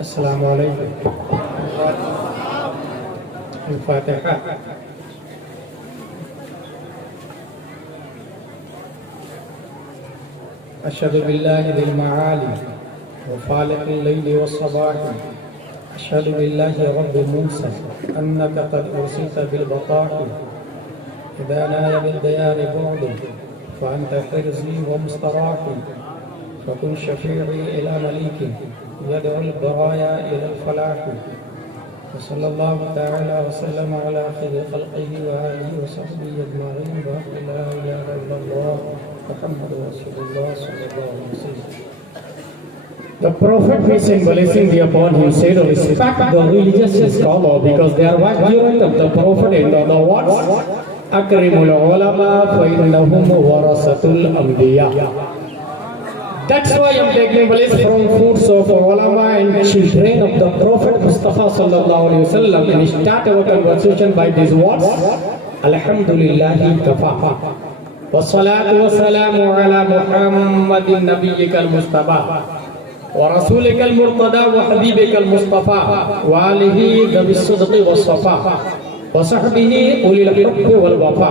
अस्सलामु अलैकुम। अल-फातिहा। अशहदु बिल्लाहि बिल मआली व फालिक़िल लैलि वस्सबाहि। अशहदु बिल्लाहि रब्बि मूसा अन्नका क़द उरसिलता बिल बक़ाहि। इज़ा नाया बिल दयानि बु'दु फ़अन्ता हिर्ज़ी व मुस्तराहि। फ़कुन शफ़ी'i इला मलीकि यदउल बराया इलल फ़लाहि। वसल्लल्लाहु तआला वसल्लम अला खैरि ख़ल्क़िही व आलिही व सहबिही अजमईन व ला इलाहा इल्लल्लाह मुहम्मदुर रसूलुल्लाह सल्लल्लाहु अलैहि वसल्लम। The Prophet, peace and blessing be upon him, said, respect the religious scholar because they are vicegerent of the Prophet. In other words, akrimul ulama fa innahum warasatul anbiya. That's why I'm taking place from foods of ulama and children of the Prophet Mustafa sallallahu alaihi wasallam, and start our conversation by these words: Alhamdulillahi kafa, wassalatu wassalamu ala Muhammadin nabiyyikal mustafa wa rasulikal murtada wa habibikal mustafa wa alihi dhabis sidqi was safa wa sahbihi ulil hubbi wal wafa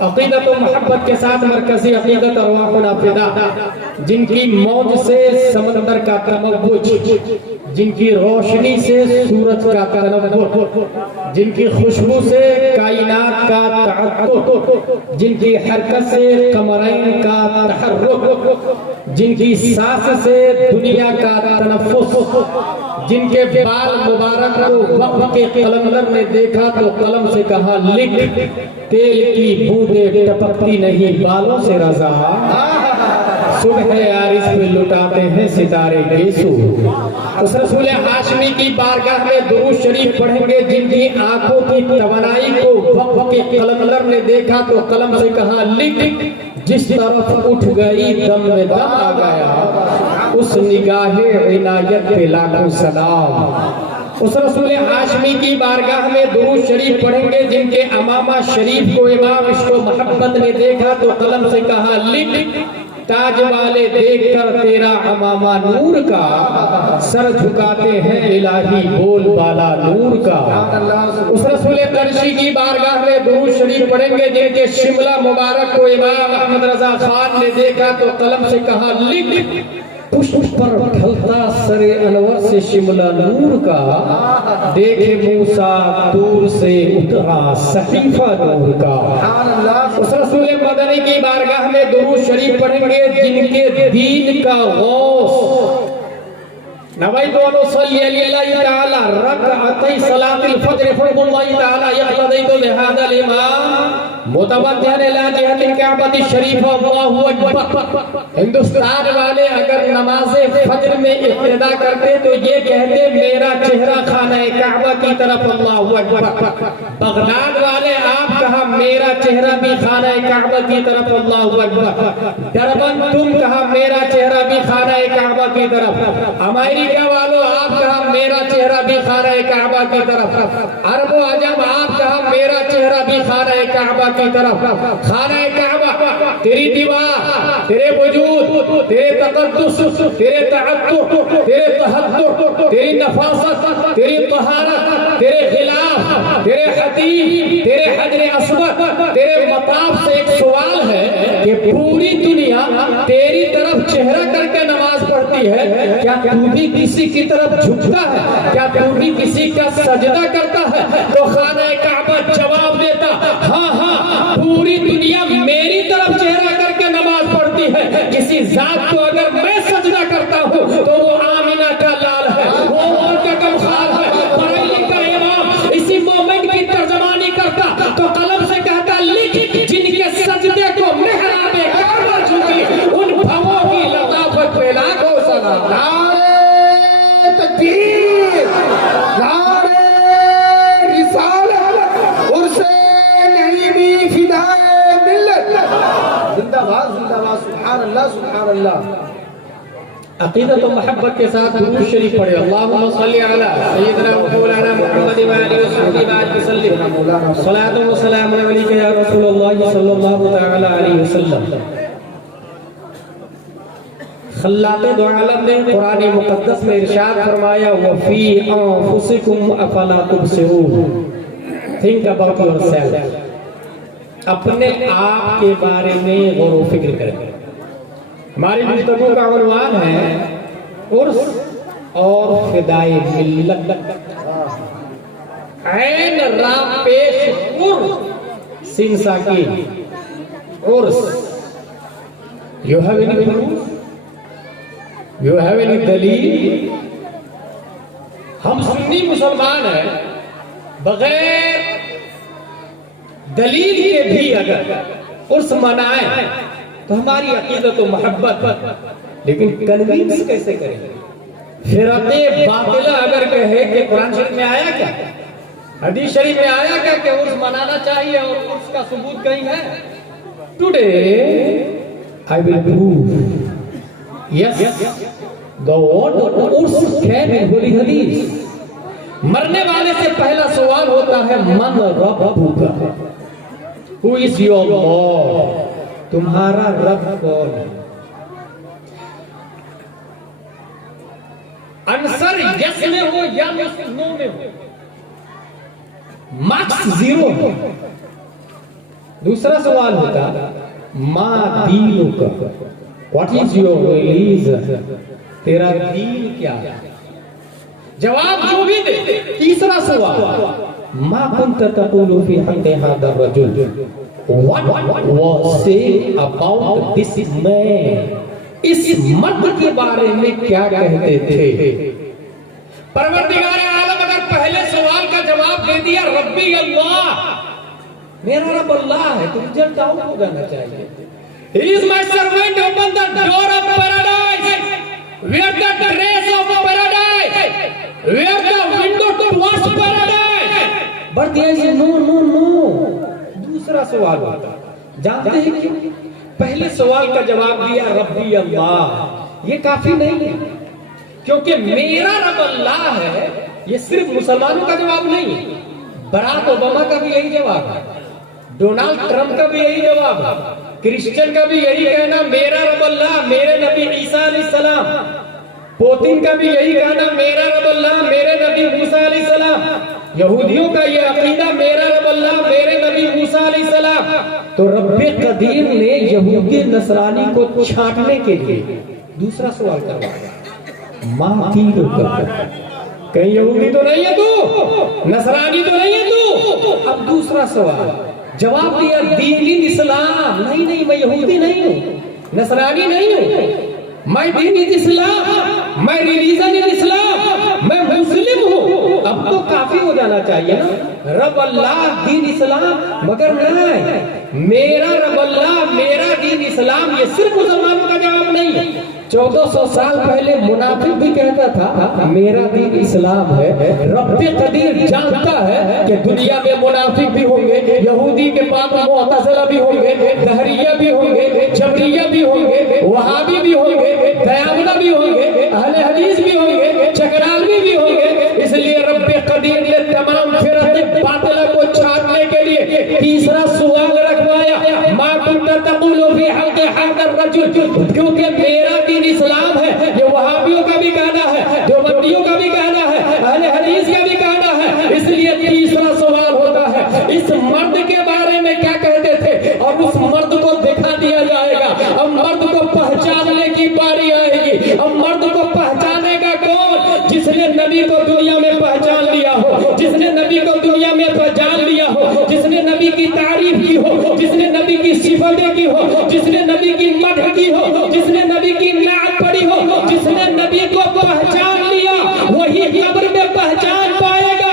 अक़ीदत व मोहब्बत के साथ मरकज़ी अक़ीदत अरवाहुना फ़िदा, जिनकी मौज से समंदर का तमव्वुज, जिनकी रोशनी से सूरज का तनव्वुर, जिनकी खुशबू से कायनात का तअत्तुर, जिनकी हरकत से कमरैन का तहर्रुक, जिनकी सांस से दुनिया का तनफ़्फ़ुस, जिनके बाल मुबारक को वक्त के कलंदर ने देखा तो कलम से कहा लिख, तेल की बूंदें टपकती नहीं बालों से रज़ा, सुबह आरिस पे लुटाते हैं सितारे गेसू। उस रसूल हाशमी की बारगाह में दुरूद शरीफ पढ़ेंगे, जिनकी आंखों की तवनाई को वक्त के कलंदर ने देखा तो कलम से कहा लिख, जिस तरफ उठ गई दम में दम आ गया, उस निगाहे इनायत पे लाखों सलाम। उस रसूल हाशमी की बारगाह में दुरूद शरीफ पढ़ेंगे, जिनके अमामा शरीफ को इमाम इश्क़ मोहब्बत ने देखा तो कलम से कहा लिख, ताज वाले देखकर तेरा अमामा नूर का, सर झुकाते हैं इलाही बोल बाला नूर का। उस रसूल कर्शी की बारगाह में दुरूद शरीफ पढ़ेंगे, जिनके शिमला मुबारक को इमाम अहमद रजा खान ने देखा तो कलम से कहा लिख, पुष्प पर ढलता सरे अनवर से शिमला नूर का, देखे मूसा दूर से उतरा सहीफा नूर का। उस रसूल मदनी की बारगाह में दुरूद शरीफ पढ़ेंगे, जिनके दीन का गौस नवैतु अन उसल्ली लिल्लाहि तआला रकअतै सलातिल फज्र फरदुल्लाहि तआला यक़तदैतु बिहादल इमाम मुतवज्जिहन इला जिहतिल काबति शरीफ अल्लाहु अकबर। हिंदुस्तान वाले अगर नमाज़े फज्र में इब्तिदा करते तो ये कहते मेरा चेहरा खाना काबा की तरफ अल्लाहु अकबर। बगदाद वाले आप कहा मेरा चेहरा भी खाना काबा की तरफ अल्लाहु अकबर। दरबन तुम कहा मेरा चेहरा भी खाना काबा की तरफ। अमेरिका वालों आप कहा मेरा चेहरा भी खाना काबा की तरफ। अरबो अजम आप कहा मेरा चेहरा भी खाना काबा की तरफ। खाना काबा तेरी दीवार, तेरे वजूद, तेरे तक़द्दुस, तेरे तअत्तुर, तेरे तहद्दुर, तेरी नफासत, तेरी तहारत, तेरे खिलाफ, तेरे हतीम, तेरे हजरे अस्वद, तेरे मताब से एक सवाल है कि पूरी दुनिया तेरी तरफ चेहरा करके नमाज पढ़ती करती है, क्या तू भी किसी की तरफ झुकता है? क्या तू भी किसी का सजदा करता है? तो खाना काबा जवाब देता, हाँ हाँ, पूरी दुनिया मेरी तरफ चेहरा करके नमाज पढ़ती है। किसी जात को अगर मैं सजदा करता हूँ तो वो आमिना का लाल है, वो उमर का कमखार है। बरेली का इमाम इसी मोमेंट की तर्जमानी करता तो कलम से कहता, लिख जिनके सजदे को मेहराबे काबा झुकी, उन भवों की लताफत पे लाखों सलाम। नारे तकबीर, नारे रिसालत, उर्से नईमी फिदाए मिल्लत। जिंदाबाद जिंदाबाद, सुभान अल्लाह सुभान अल्लाह। अकीदत व मोहब्बत के साथ दुरूद शरीफ पढ़े। अल्लाहुम्मा सल्ली अला सय्यिदना व मौलाना मुहम्मद व आलिहि व सहबिहि वसल्लम। सलातो व सलाम अलैका या रसूलल्लाह सल्लल्लाहु तआला अलैहि वसल्लम। खल्लाक़े दो आलम ने कुरान मुक़द्दस में इरशाद फरमाया, व फी अनफुसिकुम अफला तुबसिरून। थिंक अबाउट योरसेल्फ, अपने आप के बारे में गौर व फिक्र करें। हमारी गुफ्तगू का उन्वान है उर्स और फिदाए मिल्लत। ऐन राम पेश उर्स सिन साकिन उर्स। You have any proof? You have any दलील? हम सुन्नी मुसलमान हैं, बगैर दलील के भी अगर उर्स मनाएं तो हमारी अकीदत और मोहब्बत, लेकिन कन्विंस कैसे करें? फिरक़े बातिला अगर कहे कि कुरान शरीफ में आया क्या, हदीस शरीफ में आया क्या कि उर्स मनाना चाहिए और उर्स का सबूत कहीं है? Today I will prove yes the word Urs can in Holi हदीस। मरने वाले से पहला सवाल होता है, मन रब्बुका, हु इज योर लॉर्ड, तुम्हारा रब कौन है? आंसर यस में हो या नो में हो, मार्क्स 0 हो। दूसरा सवाल होता, मा दीनुका, व्हाट इज योर रिलीजन, तेरा दीन क्या है? जवाब जो भी दे। तीसरा सवाल, मा कुंत तक़ूलु फी हक़्क़ि हाज़ा रजुल, What was said about this man? इस मर्द के बारे में क्या कहते थे? परवरदिगार आलम अगर पहले सवाल का जवाब दे दिया रब्बी अल्लाह, मेरा रब अल्लाह है, तो रिजल्ट आउट हो जाना चाहिए। He is my servant, open the door of paradise, where the trace of paradise, where the window towards paradise, but there is no। दूसरा सवाल होता, जानते हैं क्यों? पहले सवाल का जवाब दिया रब्बी अल्लाह, ये काफी नहीं है, क्योंकि मेरा रब अल्लाह है ये सिर्फ मुसलमानों का जवाब नहीं है। बराक ओबामा का भी यही जवाब है, डोनाल्ड ट्रंप का भी यही जवाब है, क्रिश्चियन का भी यही कहना मेरा रब अल्लाह, मेरे नबी ईसा अलैहिस्सलाम, पुतिन का भी यही कहना मेरा रब अल्लाह, मेरे नबी मूसा अलैहिस्सलाम, यहूदियों का ये अकीदा मेरा रब अल्लाह, मेरे नबी मूसा अलैहिस्सलाम। तो रब्बे कदीर ने यहूदी नसरानी को छांटने के लिए दूसरा सवाल करवाया, माँ दीनुक, कहीं यहूदी तो नहीं है तू, नसरानी तो नहीं है तू? अब दूसरा सवाल जवाब दिया दीन इस्लाम। नहीं, मैं यहूदी नहीं हूँ, नसरानी नहीं हूँ, मैं दीन इस्लाम, मैं रिलीजन इन इस्लाम, मैं मुस्लिम हूँ। अब तो काफी हो जाना चाहिए ना, रब अल्लाह दीन इस्लाम, मगर नहीं, मेरा रब अल्लाह मेरा दीन इस्लाम, ये सिर्फ मुसलमानों का जवाब नहीं है। 1400 साल पहले मुनाफिक भी कहता था मेरा दीन इस्लाम है। रब्बे कदीर जानता है कि दुनिया में मुनाफिक भी होंगे, यहूदी के पास मुअतज़िला भी होंगे, दहरिया भी होंगे, जबरिया भी होंगे, वहाबी भी होंगे, दयावना भी होंगे, अहले हदीस भी होंगे, चकरालवी भी होंगे। इसलिए रब्बे कदीर ने तमाम फिरक़े बातिला को छाटने के लिए तीसरा सवाल रखवाया, मा कुंत तक़ूलु फी हक़्क़ि हाज़ा रजुल, क्योंकि मेरा दीन इस्लाम है। ये वहाबियों का भी कहना है, देवबंदियों का भी कहना है, अहले हदीस का भी कहना है। इसलिए तीसरा सवाल होता है, इस मर्द के बारे में क्या कहते थे, और उस मर्द को दिखा दिया जाएगा। अब मर्द को पहचानने की बारी आएगी, अब मर्द नबी को दुनिया में पहचान लिया हो, जिसने नबी को दुनिया में पहचान लिया हो, जिसने नबी की तारीफ की हो, जिसने नबी की सिफतें की हो, जिसने नबी की मदह की हो, जिसने नबी की नात पढ़ी हो, जिसने नबी को पहचान लिया वही कब्र में पहचान पाएगा।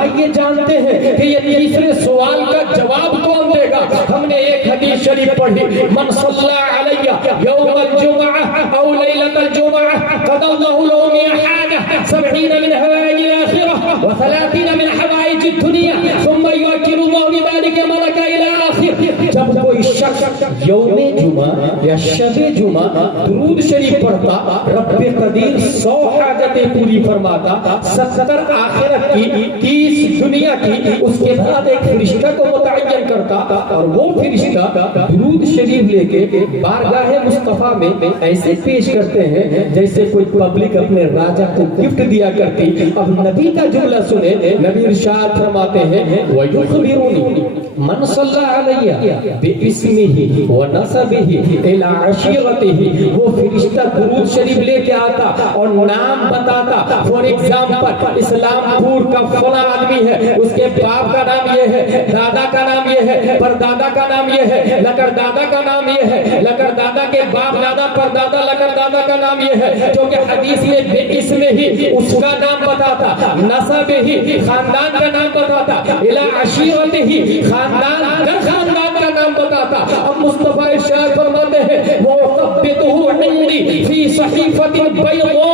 आइए जानते हैं कि ये तीसरे सवाल का जवाब कौन देगा। हमने एक हदीस शरीफ पढ़ी, मन सल्ला अलैया यौमल जुमअह औ लैलतल जुमअह क़दल्लाहु लहु मिन हाजा 70 मिन हवाइजिल आखिरह व 30 मिन हवाइजिद दुनिया सुम्मा युअक्किरुल्लाहु बिज़ालिका मलका इला आखिर। जब कोई शख्स यौम जुमा या शब जुमा दुरूद शरीफ पढ़ता, रब्बे कदीर 100 हाजतें पूरी फरमाता, 70 आखिरत की, 30 दुनिया की, उसके बाद एक फरिश्ता को मुतअय्यन करता और वो फरिश्ता दुरूद शरीफ लेके बारगाह मुस्तफा में ऐसे पेश करते हैं जैसे कोई पब्लिक अपने राजा को गिफ्ट दिया करती। अब नबी का जुमला सुने, नबी इरशाद फरमाते हैं वयुखबिरुनी मन सल्ला अलैया बिइस्मिही व नसबिही इला अशीरतिही। वो फरिश्ता दुरूद शरीफ लेके आता और नाम बताता। फॉर एग्जांपल इस्लामपुर का फला आदमी है, उसके बाप का नाम ये है, दादा का नाम ये है, परदादा का नाम ये है, लकर दादा का नाम ये है, लकर दादा के बाप दादा परदादा लकर दादा का नाम ये है, जो कि हदीस में इसमें ही उसका नाम बताता, नसब ही खानदान का नाम बताता, इला अशीरत ही खानदान दर खानदान का नाम बताता। अब मुस्तफा इरशाद फरमाते हैं वो तब्बितहु इंदी फी सहीफतिन बैदा,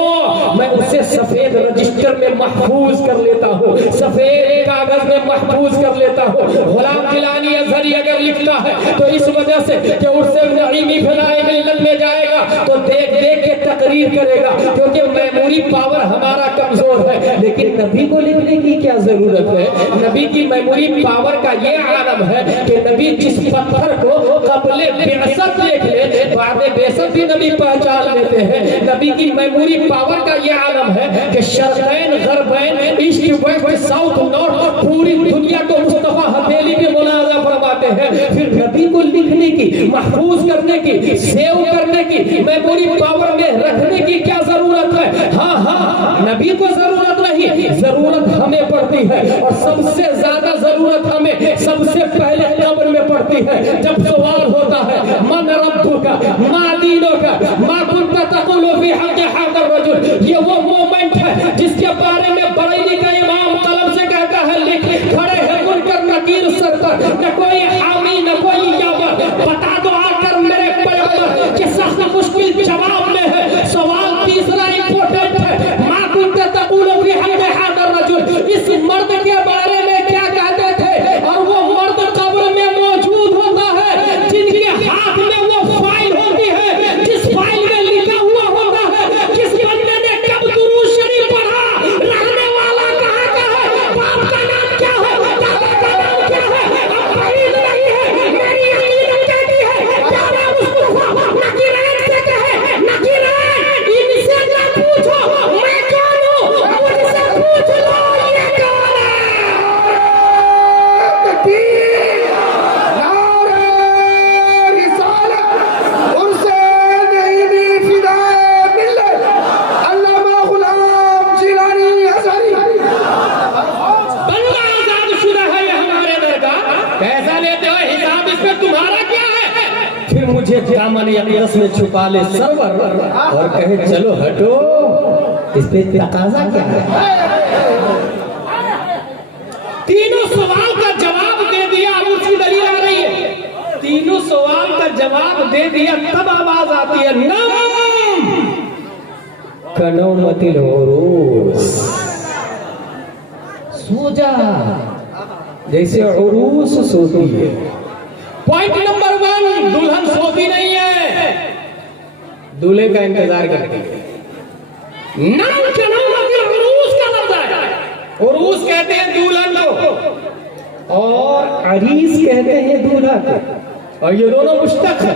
मैं उसे सफेद रजिस्टर में महफूज कर लेता हूँ, सफेद कागज में महफूज कर लेता हूँ। गुलाम गिलानी अज़हरी अगर लिखता है तो इस वजह से कि उससे नईमी फलाए मिल्लत में जाएगा तो देख देख के तकरीर करेगा, क्योंकि मेमोरी पावर हमारा कमजोर है। लेकिन नबी को लिखने की क्या जरूरत है। नबी की मेमोरी पावर का ये आलम है कि नबी जिस पत्थर को कबले बेअसत देख ले, बाद बेअसत भी नबी पहचान लेते हैं। नबी की मेमोरी पावर का ये आलम है कि शर्क़ैन गरबैन ईस्ट वेस्ट साउथ नॉर्थ पूरी दुनिया को मुस्तफा हथेली पे मुलाजा फरमाते हैं। फिर नबी को लिखने की, महफूज करने की, सेव करने की, मेमोरी पावर में रखने की क्या जरूरत है। हाँ हाँ, नबी को जरूरत नहीं, जरूरत हमें पड़ती है। और सबसे ज्यादा जरूरत हमें सबसे पहले कब्र में पड़ती है। जब सवाल होता है मन रब्बुका मा दीनुका मा कुन्ता तक़ूलु फी हक़्क़ि हाज़ा रजुल, ये वो मोमेंट है जिसके बारे में बरेली का इमाम कलम से कहता है लिख, खड़े हैं मुनकर नकीर सर पर, न कोई हामी न कोई यावर, बता दो आकर मेरे पैगंबर कि सख्त मुश्किल जवाब में है। सवाल तीसरा इंपॉर्टेंट है, मा कुन्ता तक़ूलु फी हक़्क़ि हाज़ा रजुल, इस मर्द के बारे में क्या कहते थे। और वो मर्द कब्र में मौजूद होता है जिनके हाथ में वो फाइल होती है, जिस फाइल में लिखा हुआ होता है किस बंदे ने कब दुरूद शरीफ पढ़ा, रहने वाला कहाँ का है, बाप का नाम क्या है, दादा का नाम क्या है। अब बरीद नहीं है, मेरी अकीदत कहती है प्यारे मुस्तफा नकीरैन से कहे, नकीरैन इनसे ना पूछो मैं कौन हूँ, मुझसे पूछ लो ये कौन है। बंदा आजादशुदा है ये हमारे दरगाह, पैसा लेते हो, हिसाब इसमें तुम्हारा क्या है। फिर मुझे दामन अक़दस में छुपा ले सरवर और कहे चलो हटो, इस पे तकाजा क्या है। तीनों सवाल का जवाब दे दिया, अब उसकी दलील आ रही है। तीनों सवाल का जवाब दे दिया तब आवाज आती है नम कनौमतिल उरूस, सो जा जैसे उरूस सोती है। पॉइंट नंबर 1, दुल्हन सोती नहीं है, दूल्हे का इंतजार करती है। नम कनौमतिल उरूस का लफ्ज़ है, उरूस कहते हैं दुल्हन को और अरीस कहते हैं दूल्हा को, और ये दोनों मुश्तक है।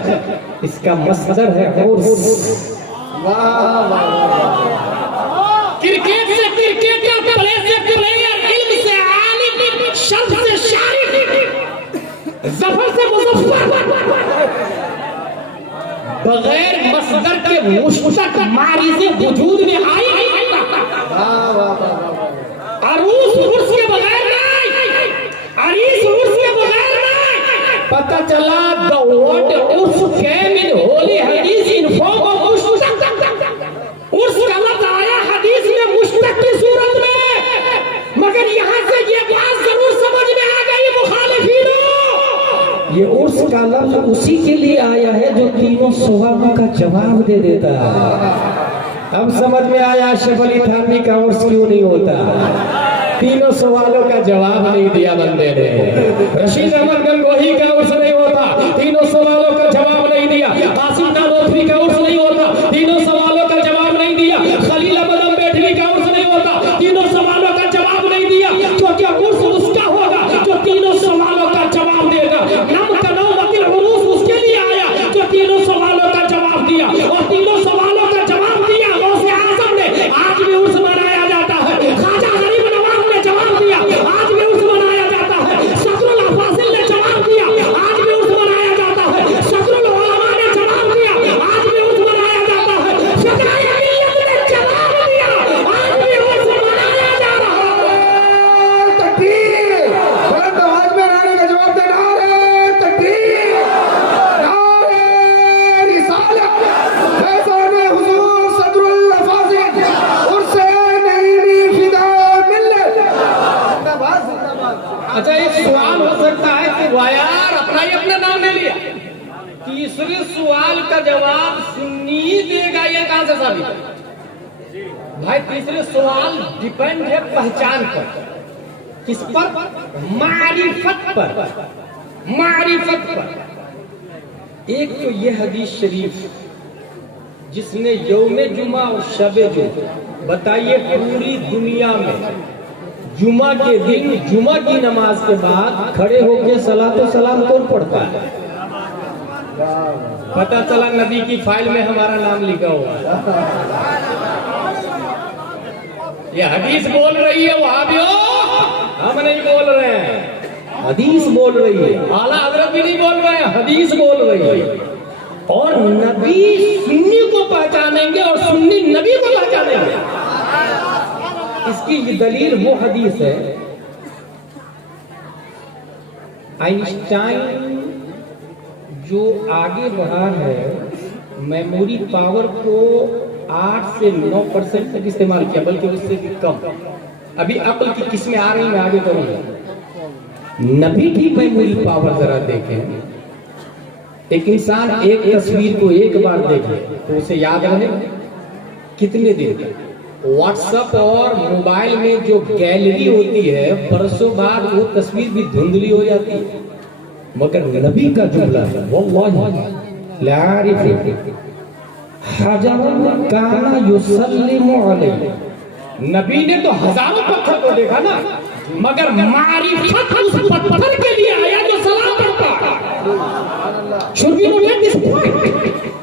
इसका मसदर है उर्स। क्रिकेट से क्रिकेटर, प्ले से प्लेयर, इल्म से आलिम, शर्फ से शारिफ, जफर से मुजफ्फर। बगैर मसदर के मुश्तक मारिज़ वजूद में आई नहीं। अरूस उर्स के बगैर नहीं, अरीस उर्स के बगैर नहीं। पता चला द वर्ड उर्स केम इन होली हदीस इन फॉर्म ऑफ मुश्तक। उर्स का लफ्ज आया हदीस में मुश्तक की सूरत में, मगर यहाँ से ये बात जरूर समझ में आ गई मुखालिफिनों, ये उर्स का लफ्ज उसी के लिए आया है जो तीनों सवालों का जवाब दे देता है। अब समझ में आया शेख अली थानवी का उर्स क्यों नहीं होता, तीनों सवालों का जवाब नहीं दिया बंदे ने। रशीद अहमद गंगोही का उर्स नहीं होता, तीनों सवालों का जवाब नहीं दिया। कासिम नानोतवी का उर्स नहीं होता, तीनों सवालों का जवाब नहीं दिया। खलील अहमद अम्बेडकरी का उर्स नहीं होता, तीनों सवालों का जवाब नहीं दिया। क्योंकि उर्स उसका होगा जो तीनों सवालों का जवाब देगा। नम कनौमतिल उरूस उसके लिए आया जो तीनों सवालों का जवाब दिया, और तीनों सवालों का जवाब दिया गौसे आजम ने। आज भी उर्स मनाया जाता है। ख्वाजा गरीब नवाज ने जवाब दिया, आज भी उर्स मनाया जाता है। शक्रुल अफासिल ने जवाब दिया, आज भी उर्स मनाया जाता है। शक्रुल उलमा ने जवाब दिया, आज भी उर्स मनाया जाता है। शजाए मिल्लत ने जवाब दिया, आज भी उर्स मनाया जा रहा है। तकबीर, बुलंद आवाज में नारे का जवाब दे। नारे तकबीर, नारे रिसालत, फैज़ान हुजूर सदरुल अफाज़िल, उर्से नईमी फिदा मिल्लत। जिंदाबाद जिंदाबाद। अच्छा, एक सवाल हो सकता है कि वायार अपना ही अपना नाम ले लिया। तीसरे सवाल का जवाब सुन्नी ही देगा, ये कहां से साबित है? भाई तीसरे सवाल डिपेंड है पहचान पर। किस पर? मारिफत पर, मारिफत पर। एक तो ये हदीस शरीफ जिसने यौम जुमा और शब जुमा, बताइए पूरी दुनिया में जुमा के दिन जुमा की नमाज के बाद खड़े होकर सलातो सलाम कौन पढ़ता है? पता चला नबी की फाइल में हमारा नाम लिखा हुआ है। ये हदीस बोल रही है, वहां भी हो, हम नहीं बोल रहे हैं, हदीस बोल रही है। आला हजरत भी नहीं बोल रहे हैं, हदीस बोल रही है। और नबी सुन्नी को पहचानेंगे और सुन्नी नबी को पहचानेंगे। इसकी ये दलील वो हदीस है, आइंस्टाइन जो आगे बढ़ा है मेमोरी पावर को 8 से 9% तक इस्तेमाल किया, बल्कि उससे भी कम। अभी अक्ल की किस्में आ रही, मैं आगे करूंगा। नबी की मेमोरी पावर जरा देखें। एक इंसान एक तस्वीर को एक बार देखे तो उसे याद रहे कितने दिन तक। व्हाट्सएप और मोबाइल में जो गैलरी होती है, बरसों बाद वो तस्वीर भी धुंधली हो जाती है। मगर नबी का जुमला है, वल्लाहि ला यारिफु हजरुन काना युसल्लिमु अलैहि। नबी ने तो हजारों पत्थर को देखा ना, मगर मारिफत उस पत्थर के लिए आया जो सलाम करता है। Should we not get this point?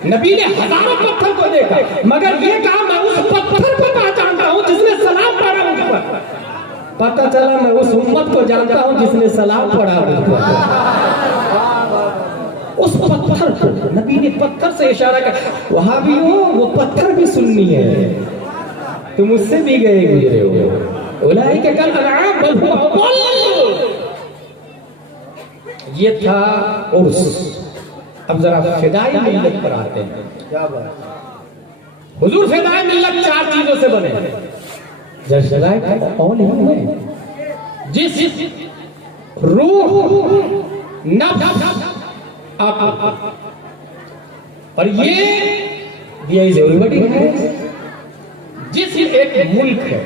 नबी ने हजारों पत्थर को देखा, मगर ये कहा मैं उस पत्थर को पहचानता हूँ जिसने सलाम पढ़ा उस पर। पता चला मैं उस उम्मत को जानता हूँ जिसने सलाम पढ़ा उस पत्थर को। नबी ने पत्थर से इशारा कर, वहां भी हो वो पत्थर भी सुन्नी है, तुम उससे भी गए गुजरे हो। उलाइका कल अनआम बल हुवा अदल। ये था उर्स। अब जरा फिदाई मिल्लत पर आते हैं। क्या बात। हुजूर फिदाई मिल्लत 4 चीजों से बने। जिस रूह, नफ्स, अक़ल, और ये दिया इज एवरीबॉडी है। जिस एक मुल्क है,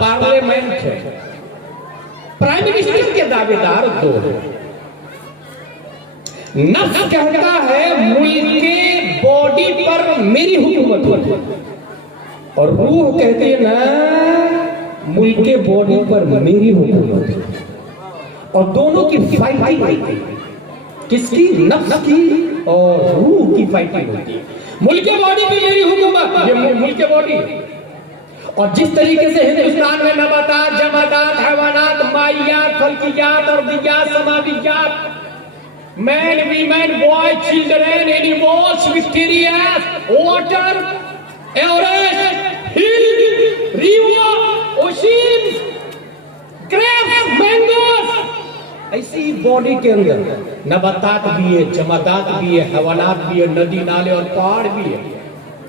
पार्लियामेंट है, प्राइम मिनिस्टर के दावेदार 2 हैं। नफ्स कहता है मुल्क के बॉडी पर मेरी हुकूमत होती, और रूह कहती है ना मुल्क के बॉडी पर मेरी हुकूमत है। और दोनों की फाइटिंग होती है, किसकी? नफ्स की और रूह की फाइटिंग होती है। मुल्क के बॉडी पे मेरी हुकूमत, ये मुल्क के बॉडी। और जिस तरीके से हिंदुस्तान में नबातात, जमादात, हैवानात, माइयात, फल्कियात, अर्दियात, समावियात, man, women, boy, children, animals, bacteria, water, Everest, hill, river, ocean, grapes, mangoes, ऐसी बॉडी के अंदर नबातात भी है, जमादात भी है, हवालात भी है, नदी नाले और पहाड़ भी है।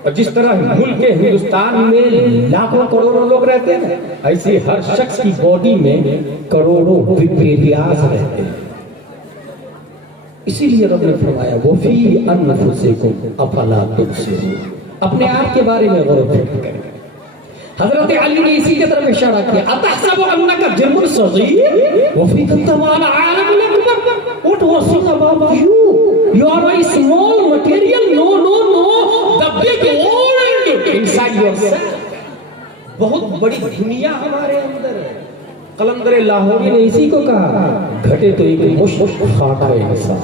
और जिस तरह मुल्क के हिंदुस्तान में लाखों करोड़ों लोग रहते हैं, ऐसे हर शख्स की बॉडी में करोड़ों विपर्यास रहते हैं। इसीलिए रब ने फरमाया वो फी अनफुसिकुम अफला तुबसिरून, अपने आप के बारे में गौर फिक्र करें। हजरत अली ने इसी की तरफ इशारा किया, अतहसबु अन्नका जर्मुन सगीर व फीका तमाल आलमुल अकबर, what was about you, you are a small material, no no no, the big world inside yourself, बहुत बड़ी दुनिया हमारे अंदर है। कलंदर लाहौरी ने इसी को कहा, घटे तो एक मुश्क खाक है इंसान,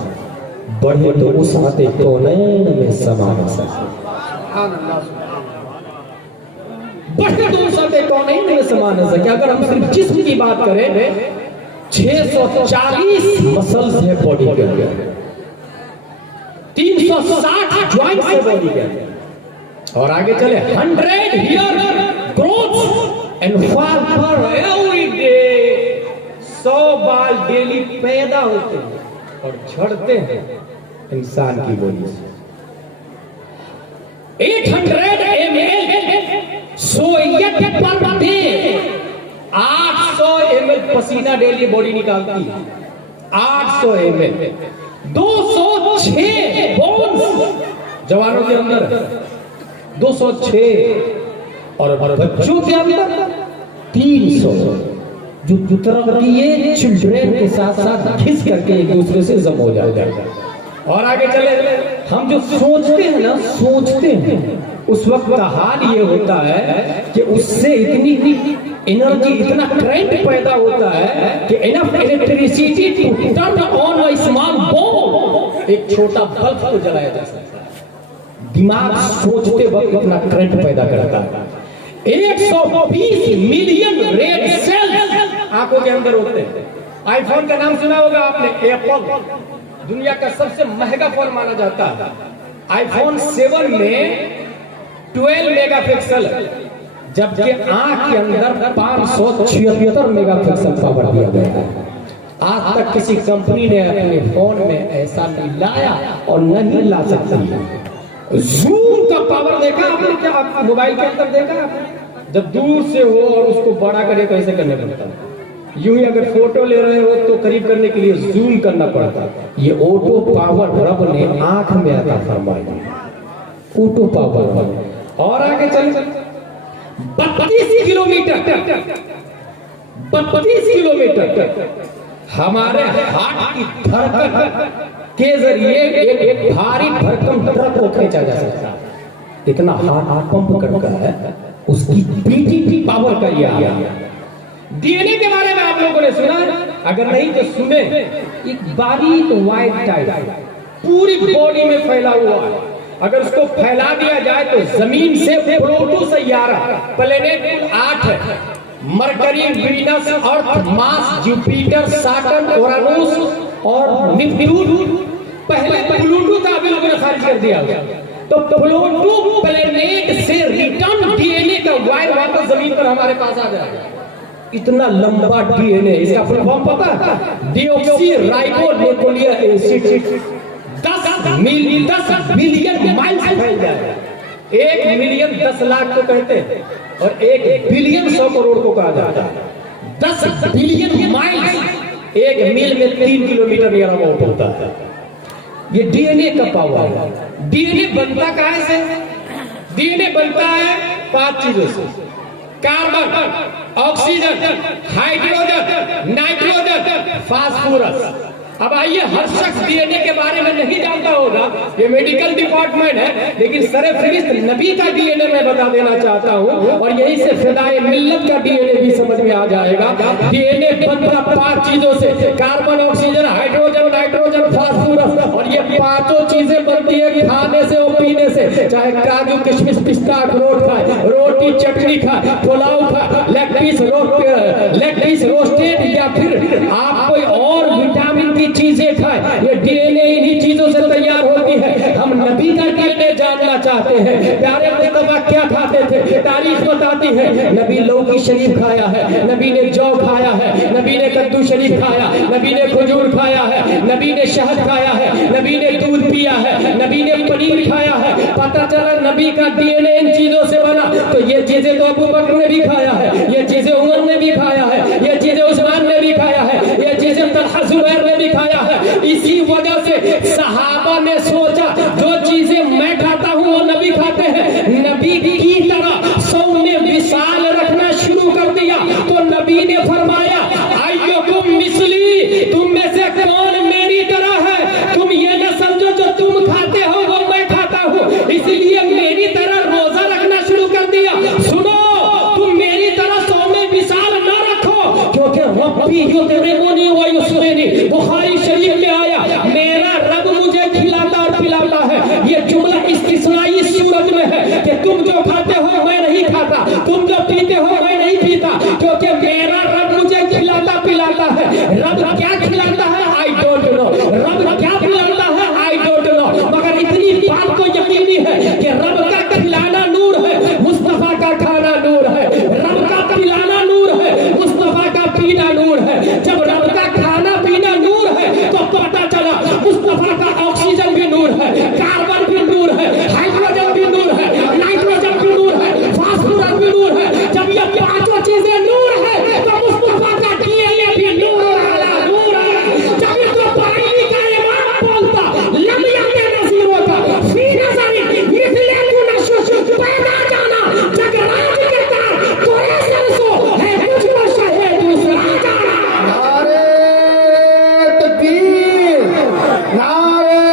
बढ़े तो उस आते कौनैन में समा न सके, बढ़े तो उस आते कौनैन में समा न सके। अगर हम सिर्फ जिस्म की बात करें, 640 मसल्स है बॉडी के अंदर, 360 ज्वाइंट है बॉडी के अंदर, और आगे चले 100 here growth and fall for every day, 100 बाल डेली पैदा होते हैं और झड़ते हैं इंसान की बॉडी से। 800 ml Soyat per day, 800 ml पसीना डेली बॉडी निकालती है, 800 ml, 206 बोन्स जवानों के अंदर, 206, और बच्चों के अंदर 300, जो तरक्की चिल्ड्रेन के साथ साथ खिस करके एक दूसरे से जम हो जाते हैं। और आगे चले, हम जो सोचते हैं ना, सोचते हैं, उस वक्त का हाल ये होता है कि उससे इतनी एनर्जी, इतना करंट पैदा होता है कि enough electricity to turn on a small bomb, एक छोटा बल्ब को जलाया जा सकता है। दिमाग सोचते वक्त इतना करंट पैदा करता है। 120 मिलियन रेड सेल्स आंखों के अंदर होते हैं। आईफोन का नाम सुना होगा आपने, एप्पल दुनिया का सबसे महंगा फोन माना जाता है। आईफोन 7 में 12 मेगापिक्सल, जबकि आंख के अंदर 576 मेगापिक्सल पावर दिया गया है। आज तक किसी कंपनी ने अपने फोन में ऐसा नहीं लाया और नहीं ला सकती है। जूम का पावर देखा आपने, क्या आप मोबाइल के अंदर देखा आपने? जब दूर से हो और उसको बड़ा करे तो ऐसे करने पड़ता है। यूं ही अगर फोटो ले रहे हो तो करीब करने के लिए जूम करना पड़ता है। ये ऑटो पावर रब ने आंख में अता फरमाया, ऑटो पावर। और आगे चल, 32 किलोमीटर हमारे हार्ट की धड़कन के जरिए एक भारी भरकम ट्रक को खींचा जा सकता है। इतना हार्ट पंप करता है, उसकी बीटीपी पावर का यह। डीएनए के बारे में आप लोगों ने सुना? अगर नहीं तो सुने, एक बारीक व्हाइट टाइप पूरी बॉडी में फैला हुआ है। अगर उसको फैला दिया जाए तो जमीन से प्लूटो सैयारा, प्लेनेट 8 है, मरकरी, वीनस, अर्थ, मार्स, जुपिटर, सैटर्न, उरानस और नेपच्यून। पहले प्लूटो का अभी लोगों ने खारिज कर दिया, तो प्लूटो प्लेनेट से रिटर्न डीएनए का वायर वापस जमीन पर हमारे पास आ जाएगा। इतना लंबा डीएनए, इसका फुल फॉर्म पता है? Deoxy ribo nucleic acid. 10 billion miles फैल जाएगा। 1 मिलियन 10 लाख को कहते हैं और 1 बिलियन 100 करोड़ को कहा जाता है। 10 बिलियन माइल्स, 1 मील में 3 किलोमीटर नियर अबाउट होता है। ये डीएनए का पावर है। डीएनए बनता कहां से? डीएनए बनता है 5 चीजों से: carbon, oxygen, hydrogen, nitrogen, phosphorus. अब आइए, हर शख्स डीएनए के बारे में नहीं जानता होगा, ये मेडिकल डिपार्टमेंट है, लेकिन सरफरिस्त नबी का डीएनए मैं बता देना चाहता हूँ, और यही से फिदाए मिल्लत का डीएनए भी समझ में आ जाएगा। डीएनए बनता 5 चीजों से: carbon, oxygen, hydrogen, nitrogen, phosphorus. और ये 5 चीजें बनती है खाने से और पीने से, चाहे काजू, किशमिश, पिस्ता, अखरोट खाए, रोटी, चटनी खाए, पुलाव खाए, लेग पीस रोस्टेड, या फिर आप कोई और विटामिन की चीजें खाए, ये डीएनए इन्हीं चीजों से तैयार होती है। हम नबी का डीएनए जानना चाहते हैं। प्यारे मुस्तफा क्या था? खाते थे। तारीफ बताती है नबी लौकी शरीफ खाया है, नबी ने जौ खाया है, नबी ने कद्दू शरीफ खाया, नबी ने खजूर खाया है, नबी ने शहद खाया है, नबी ने दूध पिया है, नबी ने पनीर खाया है। पता चला नबी का डीएनए इन चीजों से बना। तो ये चीजें तो अबू बकर ने भी खाया है, ये चीजें उमर ने भी खाया है, ये चीजें उस्मान ने भी खाया है, ये चीजें तलहा जुबैर ने भी खाया है। इसी वजह से सहाबा ने सोचा जो चीजें मैं खाता हूं वो नबी खाते हैं, नबी की तरह सौ में विशाल रखना शुरू कर दिया। तो नबी ने फरमाया अय्युकुम मिस्ली, तुम में से कौन मेरी तरह है? तुम ये न समझो जो तुम खाते हो वो मैं खाता हूं, इसलिए मेरी तरह रोजा रखना शुरू कर दिया। सुनो, तुम मेरी तरह सौ में विशाल न रखो, क्योंकि रब्बी युतइमुनी व युस्क़िनी, बुखारी शरीफ में आया मेरा रब मुझे खिलाता और पिलाता है। ये जुमला इस्तिस्नाई सूरत में है कि तुम जो खाते हो मैं नहीं खाता, तुम जो पीते हो मैं नहीं पीता, क्योंकि मेरा रब मुझे खिलाता पिलाता है। रब क्या खिलाता है आई डोंट नो, रब क्या पिलाता है आई डोंट नो, मगर इतनी बात तो यकीनी है कि रब का खिलाना नूर है, मुस्तफा का खाना नूर है। रब का पिलाना नूर है, मुस्तफा का पीना नूर है। जब रब का खाना पीना नूर है तो पता चला मुस्तफा का ऑक्सीजन भी नूर है, कार्बन भी नूर है, हाइड्रोजन भी नूर है, नाइट्रोजन भी नूर है, फास्फोरस भी नूर है। जब ये पांचों चीजें नूर है तो मुस्तफा का डीएनए भी नूर वाला नूर है। जब इसको पानी का इमाम बोलता लम यकुन नज़ीरो का फी नज़री मिस्ले कुनशुश पैदा जाना जगराज के तार तो ऐसे सो है मुझको शहे दूसरा जाना। नारे तकबीर, नारे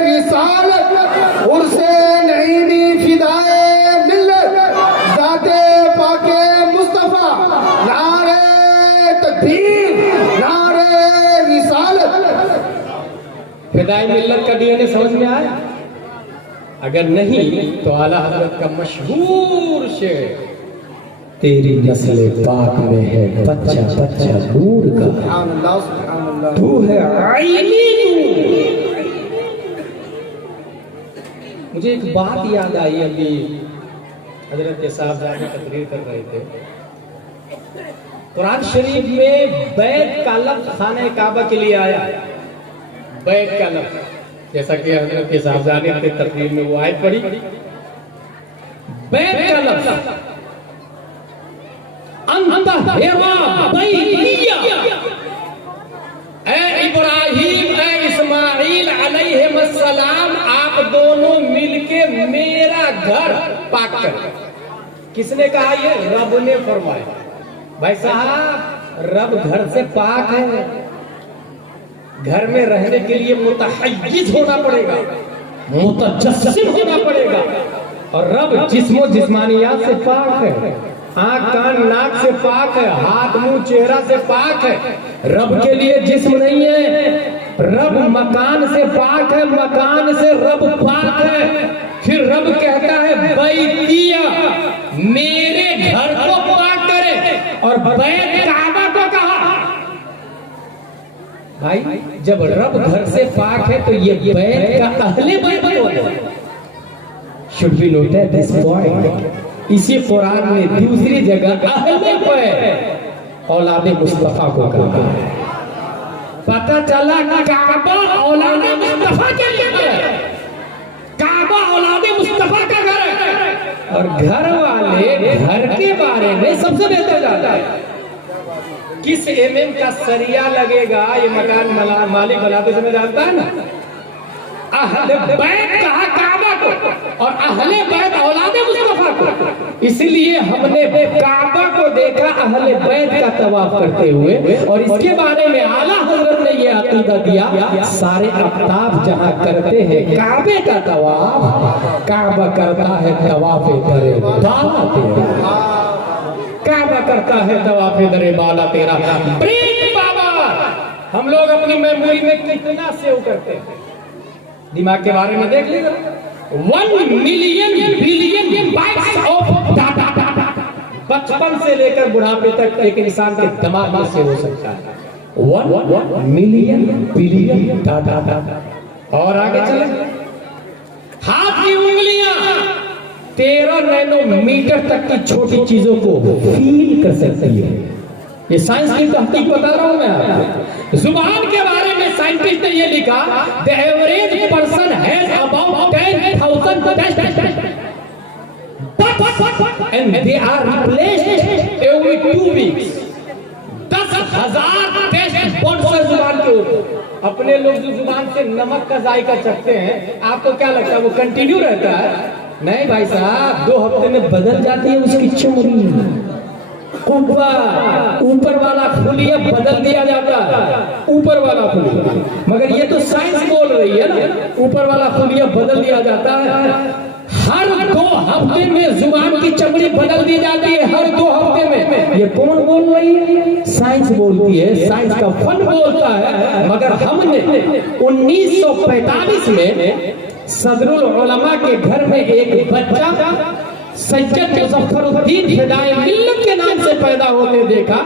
रिसालत, उर्से नईमी फिदाए मिल्लत, ज़ाते पाके मुस्तफा। नारे तकबीर, नारे रिसालत। फिदाई मिल्लत का डीएनए समझ में आया? अगर नहीं तो आला हजरत का मशहूर शेर, तेरी नस्ल पाक में है बच्चा बच्चा नूर का, सुभान अल्लाह, सुभान अल्लाह। तू है आईनी नूर। मुझे एक बात याद आई, अभी हजरत के साहब जाके तकरीर कर रहे थे। कुरान शरीफ में बैत का लफ्ज खाने काबा के लिए आया, बैत का लफ्ज, जैसा कि हजरत के साहबजादे ने तकरीर में वो आयत पढ़ी। बैत का लफ्ज अंतहिरा बैतिया, ए इब्राहिम ए इस्माइल अलैहिस्सलाम, आप दोनों मिलके मेरा घर पाक करें। किसने कहा? ये रब ने फरमाया। भाई साहब, रब घर से पाक है, घर में रहने के लिए मुतहय्यिज होना पड़ेगा, मुतजस्सिम होना पड़ेगा। और रब जिस्मो जिस्मानियात से पाक है, आंख कान नाक से पाक है, हाथ मुंह चेहरा से पाक है। रब के लिए जिस्म नहीं है, रब मकान से पाक है, मकान से रब पाक है। फिर रब कहता है बैतिया, मेरे घर को पाक करे, और बैत काबा को कहा। भाई जब रब घर से पाक है तो ये बैत का अहले बैत कौन है? Should be noted this point. इसी कुरान में दूसरी जगह अहले बैत औलादे मुस्तफा को कहा है। पता चला काबा औलादे मुस्तफा के लिए है, काबा औलादे मुस्तफा का घर है। और घर वाले घर के बारे में सबसे बेहतर जानता है। किस एमएम का सरिया लगेगा ये मकान मालिक बनाते समय जानता है ना। अहले बैत कहा काबा को, और अहले बैत औलादे मुस्तफा को। इसलिए हमने काबा को देखा अहले बैत का तवाफ करते हुए, और इसके बारे में आला हजरत ने यह अकीदा दिया, सारे आफ्ताब जहां करते हैं काबे का तवाफ, काबा करता है तवाफ दरे बाला तेरा, काबा करता है तवाफ दरे बाला तेरा। प्रेम बाबा, हम लोग अपनी मेमोरी में कितना सेव करते हैं, दिमाग के बारे में देख लीजिए। 1 million billion bytes of data, बचपन से लेकर बुढ़ापे तक एक इंसान के दिमाग में से हो सकता है 1 मिलियन बिलियन डाटा। और आगे चले, हाथ की उंगलियां 13 नैनोमीटर तक की छोटी चीजों को फील कर सकती है। ये साइंस की तहकीक बता रहा हूं मैं आपको। जुबान के बारे में साइंटिस्ट ने ये लिखा, the average person has about 10,000 taste and they are replaced every 2 weeks. 10,000 taste जुबान के ऊपर। अपने लोग जो जुबान से नमक का जायका चखते हैं, आपको क्या लगता है वो कंटिन्यू रहता है? नहीं भाई साहब, 2 हफ्ते में बदल जाती है उसकी चमड़ी। ऊपर वाला खुलिया बदल दिया जाता है, ऊपर वाला खुलिया। मगर ये तो साइंस बोल रही है ना, ऊपर वाला खुलिया बदल दिया जाता है। हर 2 हफ्ते में जुबान की चमड़ी बदल दी जाती है, हर 2 हफ्ते में। ये कौन बोल रही है? साइंस बोलती है, साइंस का फन बोलता है। मगर हमने 1945 में सदरुल उलमा के घर में एक बच्चा सैयद मुजफ्फरुद्दीन फिदाए मिल्लत के नाम से पैदा होने देखा।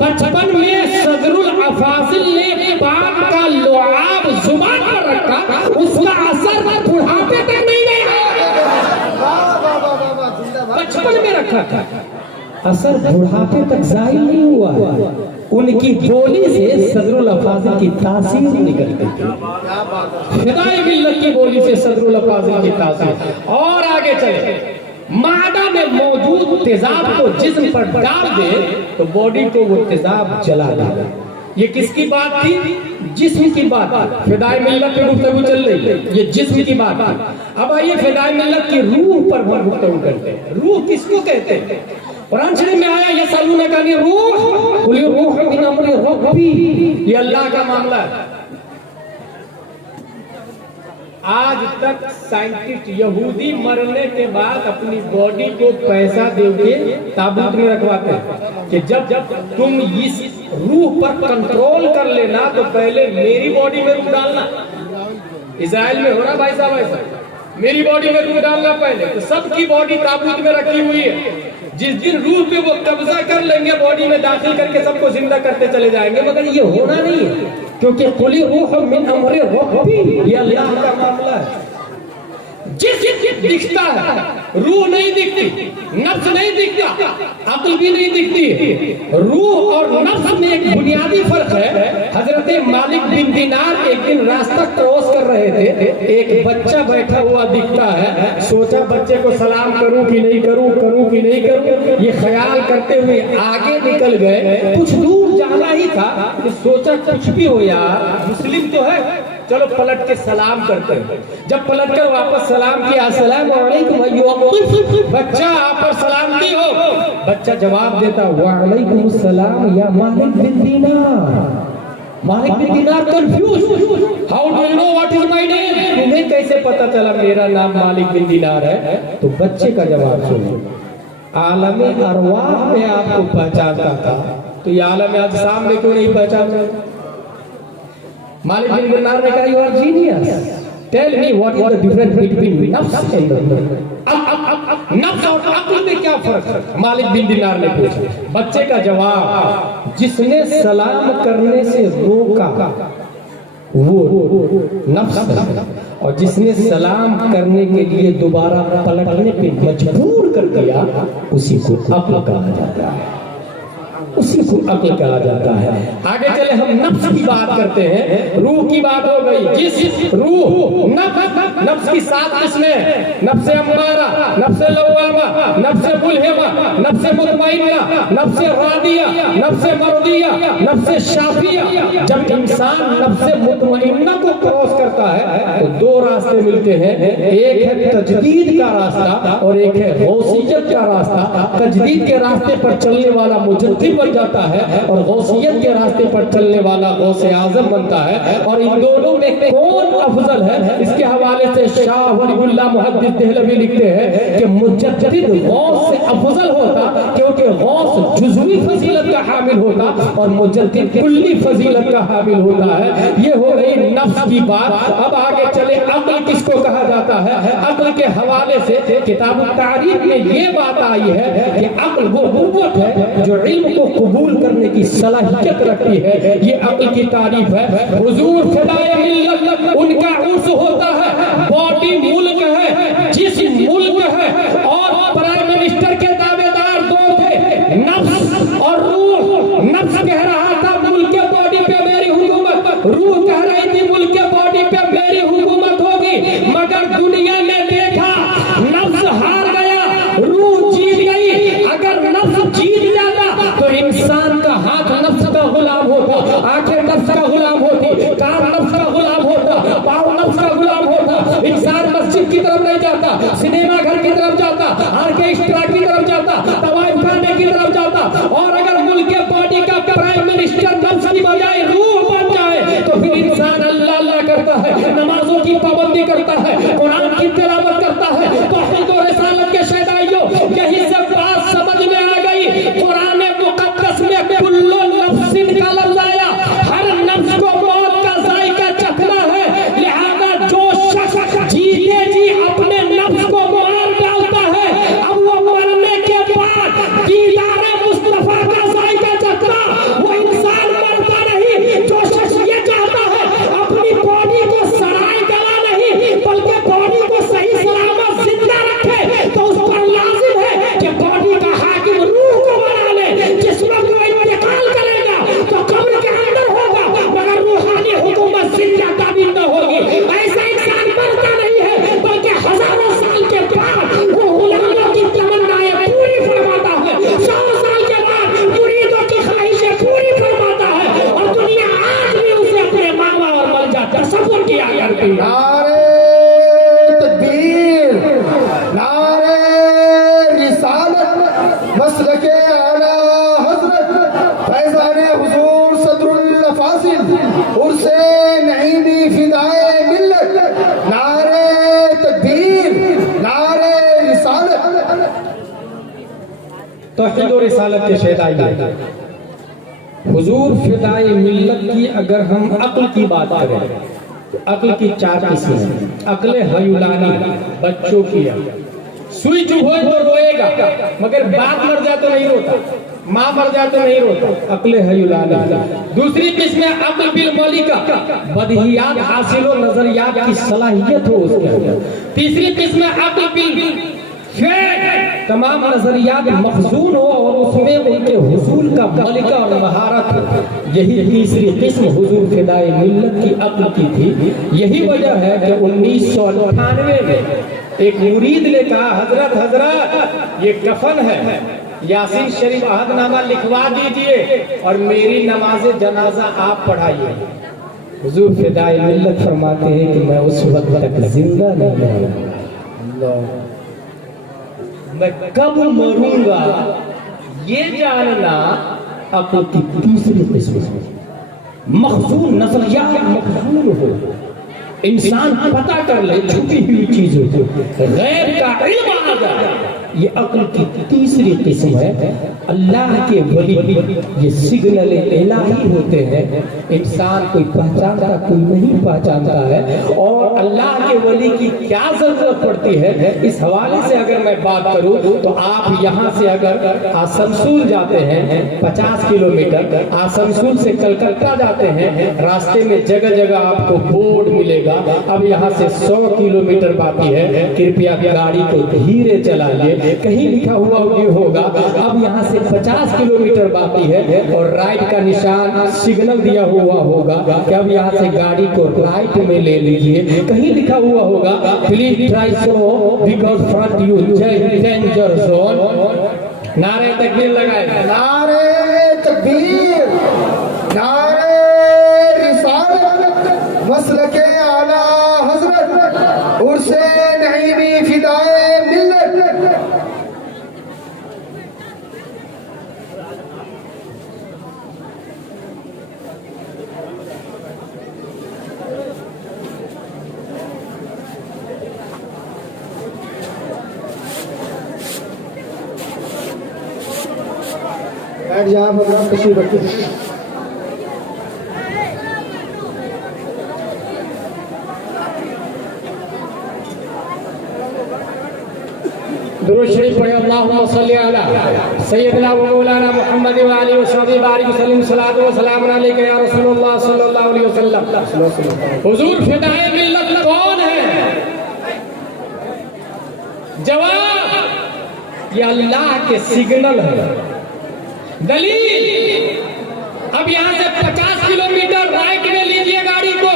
बचपन में सदरुल अफाजिल ने पाक का लुआब जुबान पर रखा, उसका असर बुढ़ापे तक नहीं गया। बचपन में रखा था, असर बुढ़ापे तक जाहिर नहीं हुआ। उनकी बोली से सदरुल अफाजिल की तासीर निकलती थी। फिदाए मिल्लत की बोली से सदरुल अफाजिल की तासीर। और आगे चले, मादा में मौजूद तेजाब को जिस्म पर डाल दे तो बॉडी को वो तेजाब जला देगा। ये किसकी बात थी? जिस्म की बात। फिदाए मिल्लत पे गुफ्तगू चल रही है, ये जिस्म की बात थी। अब आइए फिदाए मिल्लत की रूह पर गुफ्तगू करते हैं। रूह किसको कहते हैं? कुरान शरीफ में आया, ये सालून का रूह मिन अम्रि रब्बी, ये अल्लाह का मामला है। आज तक साइंटिस्ट यहूदी मरने के बाद अपनी बॉडी को पैसा देके ताबूत में रखवाते हैं कि जब तुम इस रूह पर कंट्रोल कर लेना तो पहले मेरी बॉडी में रूह डालना। इजराइल में हो रहा भाई साहब ऐसा, मेरी बॉडी में रूह डालना पहले। तो सबकी बॉडी ताबूत में रखी हुई है। जिस दिन रूह पे वो कब्जा कर लेंगे, बॉडी में दाखिल करके सबको जिंदा करते चले जाएंगे। मगर ये होना नहीं है, क्योंकि कुली रूह मिन अम्रि रब्बी, ये अल्लाह का मामला है। जिस दिखता है, रूह नहीं दिखती, नफ्स नहीं दिखता, अक्ल भी नहीं दिखती। रूह और नफ्स में एक बुनियादी फर्क है। हजरत मालिक बिन दिनार एक दिन रास्ता क्रॉस कर रहे थे, एक बच्चा बैठा हुआ दिखता है। सोचा बच्चे को सलाम करूं कि नहीं करूं, करूं कि नहीं करूं, ये ख्याल करते हुए आगे निकल गए। कुछ दूर जाना ही था कि सोचा कुछ भी हो यार, मुस्लिम तो है, चलो पलट के सलाम करते हैं। जब पलट कर वापस सलाम किया, अस्सलाम वालेकुम अय्युहा, बच्चा आप पर सलाम की हो। बच्चा जवाब देता, वालेकुम अस्सलाम या मालिक बिन दीनार। मालिक बिन दीनार confuse, how do you know what is my name? तुम्हें कैसे पता चला मेरा नाम मालिक बिन दीनार है? तो बच्चे का जवाब सुनो, आलम अरवाह में आपको पहचानता था, तो ये आलम अजसाम में क्यों नहीं पहचानता? मालिक बिन दिनार ने कहा, you are genius, tell me what is the difference between नफ्स एंड नफ्स और अक्ल में क्या फर्क है? मालिक बिन दिनार ने पूछा। बच्चे का जवाब, जिसने सलाम करने से रोका वो नफ्स है, और जिसने सलाम करने के लिए दोबारा पलटने पे मजबूर कर दिया उसी को अक्ल कहा जाता है, उसी को अक्ल कहा जाता है। आगे चले, हम नफ्स की बात करते हैं, रूह की बात हो गई। जिस रूह नफ्स की 7 किस्में, नफ्स अम्मारा, नफ्स लव्वामा, नफ्स मुल्हिमा, नफ्स मुतमइन्ना, नफ्स रादिया, नफ्स मर्दिया, नफ्स शाफिया। जब इंसान नफ्स मुतमइन्ना को क्रॉस करता है तो 2 रास्ते मिलते हैं, एक है तजदीद का रास्ता और एक है गौसियत का रास्ता। तजदीद के रास्ते पर चलने वाला मुजद्दिद जाता है और गौसियत के रास्ते पर चलने वाला गौसे आजम बनता है। और इन दोनों में कौन अफजल है, इसके हवाले से शाह वलीउल्लाह मुहद्दिस देहलवी लिखते हैं कि मुजद्दिद गौस से अफजल होता, क्योंकि गौस जुज़वी फजीलत का हामिल होता और मुजद्दिद कुल्ली फजीलत का हामिल होता है। ये हो गई नफ्स की बात। अब आगे चले, अक्ल किसको कहा जाता है? अक्ल के हवाले से किताब तारीफ में ये बात आई है कि अक्ल वो कुव्वत है जो इल्म को कबूल करने की सलाहियत रखती है। ये अक्ल की तारीफ है। हुजूर फिदाए मिल्लत, उनका उर्स होता है, बॉडी मुल्क है, जिस्म मुल्क है मगर दुनिया में देखा नफ्स हार गया, रूह जीत गई। अगर नफ्स जीत जाता तो इंसान का हाथ नफ्स का गुलाम होता, आंखें नफ्स का गुलाम होती, कान नफ्स का गुलाम होता, पाँव नफ्स का गुलाम होता। इंसान मस्जिद की तरफ नहीं जाता, सिनेमा घर की तरफ जाता, ऑर्केस्ट्रा की तरफ जाता, तवाइफ खाने की तरफ जाता। और अगर मुल्क के बॉडी का प्राइम मिनिस्टर नफ्स की बजाय रूह बन जाए तो फिर इंसान अल्लाह अल्लाह करता है, नमाजों की पाबंदी करता है, कुरान की तिलावत करता है। तौहीद और रिसालत के शहदाइयों, यही सब बात समझ में आ गई। कुरान मुकद्दस में कुल्लु नफ्सिन का लफ्ज आया, हर नफ्स को मौत का जायका चखना है। लिहाजा जो शख्स जीते जी अपने नफ्स को मार डालता है, अब वो मरने के बाद दीदारे मुस्तफा का जायका चखता, वो इंसान मरता नहीं। जो शख्स ये चाहता है अपनी बॉडी को सड़ाए गला नहीं बल्कि बॉडी को सही सलामत जिंदा रखे, तो उस पर लाजिम है कि बॉडी का हाकिम रूह को बना ले। जिस वक्त वो इंतकाल करेगा तो कब्र के अंदर होगा, मगर रूहानी हुकूमत जिंदा ताबीन न होगी। ऐसा इंसान मरता नहीं है बल्कि हजारों साल के बाद वो गुलामों की तमन्नाएं पूरी फरमाता है, 100 साल के बाद मुरीदों की ख्वाहिशें पूरी फरमाता है। और दुनिया आज भी उसे अपने मामा और मलजा तसव्वुर किया करती है। नारे तकबीर, नारे रिसालत, मसलके आला हजरत फैज़ाने हुजूर सदरुल अफासिल उर्से नईमी फिदाए मिल्लत। नारे तकबीर, नारे रिसालत। तौहीद और रिसालत के शहदाई हुजूर फिदाए मिल्लत की अगर हम अक्ल की बात करें, अक्ल की 4 किस्में। अक्ल हयुलानी, बच्चों की है, सुई चुभोए तो रोएगा मगर बाप मर जाए तो नहीं रोता, माँ मर जाए तो नहीं रोता, अक्ल हयुलानी। दूसरी किस्म है अक्ल बिल मलिका, बदहियात हासिल हो, नजरियात की सलाहियत हो उसके अंदर। तीसरी किस्म है अक्ल बिल तमाम नजरियात मखजून हो और उसमें उनके हुसूल का मलिका और महारत हो। यही तीसरी किस्म हुजूर फिदाए मिल्लत की अक्ल की थी। यही वजह है कि 1998 में एक मुरीद ने कहा, हजरत ये कफन है, यासीन शरीफ अहदनामा लिखवा दीजिए और मेरी नमाज जनाजा आप पढ़ाइए। हुजूर फिदाए मिल्लत फरमाते हैं कि मैं उस वक्त तक जिंदा नहीं हूं, मैं कब मरूंगा ये जानना अक्ल की तीसरी किस्म है। मखजून नजरियात मखजून हो, इंसान पता कर ले छुपी हुई चीजों को, गैर का इल्म आ जाए, ये अक्ल की तीसरी किस्म है। अल्लाह के वली ये सिग्नल इलाही होते हैं, इंसान कोई पहचानता कोई नहीं पहचानता है। और अल्लाह के वली की क्या जरूरत पड़ती है, इस हवाले से अगर मैं बात करूं तो आप यहाँ से अगर आसनसोल जाते हैं 50 किलोमीटर, आसनसोल से कलकत्ता जाते हैं, रास्ते में जगह जगह आपको बोर्ड मिलेगा, अब यहाँ से 100 किलोमीटर बाकी है, कृपया गाड़ी को धीरे चलाइए। कहीं लिखा हुआ ये होगा अब यहाँ से 50 किलोमीटर बाकी है और राइट का निशान सिग्नल दिया हुआ होगा कि अब यहाँ से गाड़ी को राइट में ले लीजिए। कहीं लिखा हुआ होगा please try slow because front you danger zone. नारे तकबीर लगाए, नारे तकबीर, नारे रिसालत, मसलके आला हजरत उर्से नईमी फिदाए मिल्लत। बैठ जा, मतलब किसी बच्चे दुरूद शरीफ पढ़े, अल्लाहुम्मा सल्ली अला सय्यदना व मौलाना मुहम्मद व आलिहि व सहबिहि बारिक वसल्लम, सलातो व सलाम अलैका या रसूलुल्लाह सल्लल्लाहु अलैहि वसल्लम। हुजूर फिदाए मिल्लत कौन है? जवाब, ये अल्लाह के सिग्नल है। दलील, अब यहाँ से 50 किलोमीटर राइट में लीजिए गाड़ी को,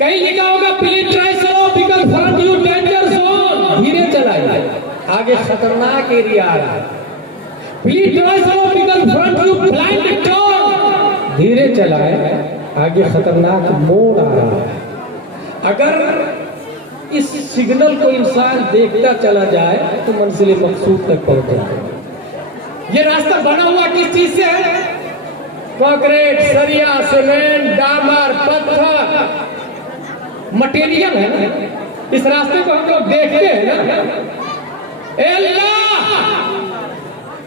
कहीं लिखा होगा प्लीज ट्राई आगे खतरनाक एरिया आ रहा है। Please front you blind turn, धीरे चलाए, आगे खतरनाक मोड़ आ रहा है। अगर इस सिग्नल को इंसान देखता चला जाए तो मंजिल मकसूद तक पहुंच जाए। ये रास्ता बना हुआ किस चीज से है? कंक्रीट, सरिया, सीमेंट, डामर, पत्थर, मटेरियल है ना। इस रास्ते को हम लोग देखते हैं ना। ए अल्लाह,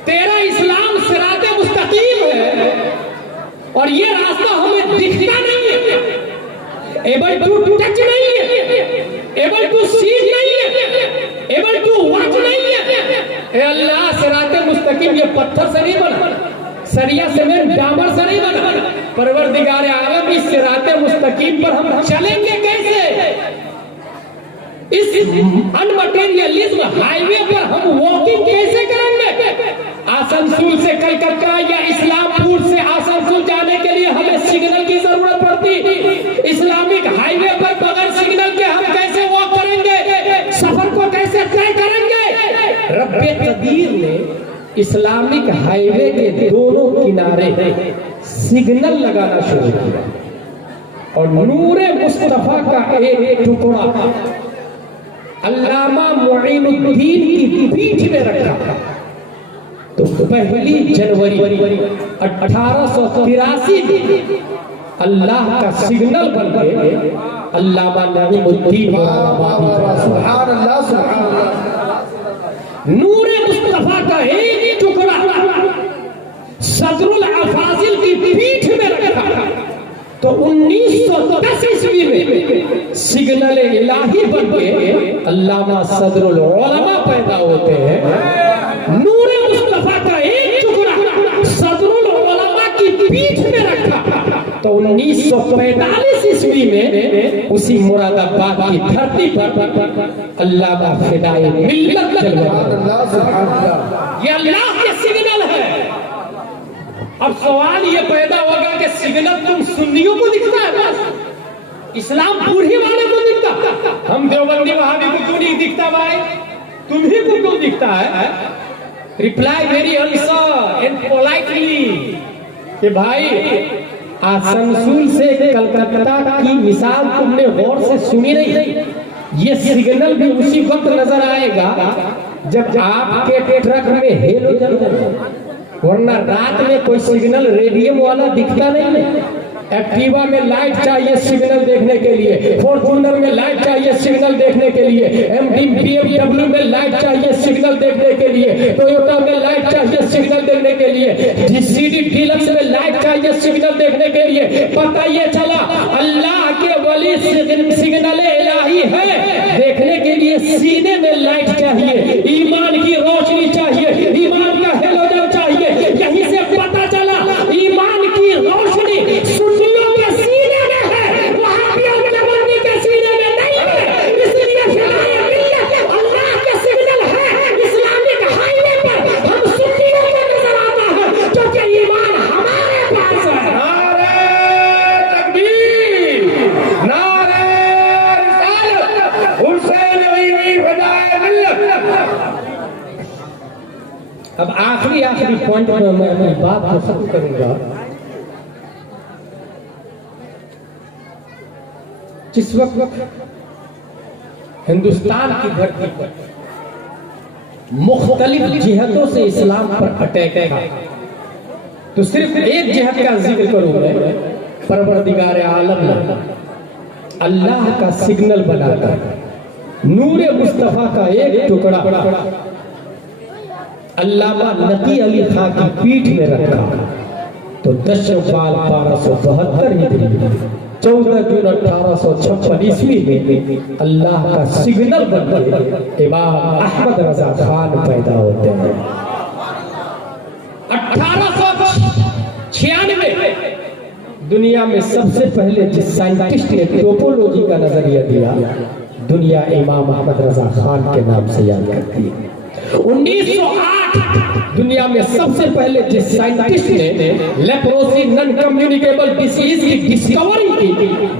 तेरा इस्लाम सिराते मुस्तकीम है और ये रास्ता हमें दिखता नहीं है, एबल टू टच नहीं है, एबल टू सी नहीं है, एबल टू वॉच नहीं है। ए अल्लाह, सिराते मुस्तकीम ये पत्थर से नहीं बना, सरिया सीमेंट डामर से नहीं बना। परवरदिगार आलम, इस सिराते मुस्तकीम पर हम चलेंगे कैसे? इस अनमटेरियलिज्म हाईवे पर हम वॉकिंग कैसे करेंगे? आसनसोल से कलकत्ता या इस्लामपुर से आसनसोल जाने के लिए हमें सिग्नल की जरूरत पड़ती। इस्लामिक हाईवे पर बगैर सिग्नल के हम कैसे वॉक करेंगे? सफर को कैसे तय करेंगे? रब्बे कदीर ने इस्लामिक हाईवे के दोनों किनारे सिग्नल लगाना शुरू किया और नूरे मुस्तफा का एक टुकड़ा अल्लामा मुईनुद्दीन की पीठ में रखा। तो 1 जनवरी 1883 में अल्लाह का सिग्नल बन के अल्लामा मुईनुद्दीन सुभान अल्लाह, सुभान अल्लाह। नूरे मुस्तफा का एक टुकड़ा सदरुल अफाजिल की पीठ में रखा। तो 1910 ईस्वी में सिग्नल इलाही बन के अल्लामा सदरुल उलमा पैदा होते हैं। नूरे मुस्तफा का एक टुकड़ा सदरुल उलमा की पीठ में रखा। तो 1945 ईस्वी में उसी मुरादाबाद की धरती पर अल्लामा फिदाए मिल्लत जलवा। ये अल्लाह के सिग्नल है। अब सवाल ये पैदा होगा कि सिग्नल तुम सुन्नियों को दिखता है बस, इस्लाम पूरी वाले को दिखता? हम देवबंदी वहां भी क्यों नहीं दिखता भाई? तुम्ही को क्यों दिखता है? Reply very answer and politely कि भाई आसनसोल से कलकत्ता की मिसाल तुमने गौर से सुनी नहीं। ये सिग्नल भी उसी वक्त नजर आएगा जब आपके ट्रक में हेलोजन, वरना रात में कोई सिग्नल रेडियम वाला दिखता नहीं है। एक्टिवा में लाइट चाहिए सिग्नल देखने के लिए, फॉर्च्यूनर में लाइट चाहिए सिग्नल देखने के लिए, एमडी BMW में लाइट चाहिए सिग्नल देखने के लिए, टोयोटा में लाइट चाहिए सिग्नल देखने के लिए, जीसीडी डीलक्स में लाइट चाहिए सिग्नल देखने के लिए। पता ये चला अल्लाह के वली सिग्नल इलाही है देखने के लिए। सीने में लाइट चाहिए, ईमान की रोशनी चाहिए, ईमान का हेलोजन चाहिए। यहीं से पता चला ईमान की रोशनी सुन्नियों के सीने में है, वहाबियों के बंदी के सीने में नहीं है। इसलिए फिदाए मिल्लत अल्लाह के सिग्नल है। इस्लामिक हाईवे पर हम सुन्नियों को नजर आता है क्योंकि ईमान हमारे पास है। नारे तकबीर, नारे रिसालत, हुसैन अली फिदाए मिल्लत। अब आखिरी पॉइंट में मैं अपनी बात को खत्म करूंगा। जिस वक्त हिंदुस्तान की धरती पर मुख्तलिफ जिहतों से इस्लाम पर अटैक था, तो सिर्फ एक जिहत का जिक्र करूं मैं। परवरदिगार आलम ने अल्लाह का सिग्नल बनाकर नूरे मुस्तफा का एक टुकड़ा अल्लामा नकी अली खां की पीठ में रखा। तो 10 शव्वाल 1272 हिजरी 14 जून 1856 ईस्वी में अल्लाह का सिग्नल बनकर इमाम अहमद रजा खान पैदा होते हैं। 1896 दुनिया में सबसे पहले जिस साइंटिस्ट ने टोपोलॉजी का नजरिया दिया, दुनिया इमाम अहमद रजा खान के नाम से याद करती है। 1908 दुनिया में सबसे पहले जिस साइंटिस्ट ने लेप्रोसी नॉन कम्युनिकेबल डिसीज की डिस्कवरी की,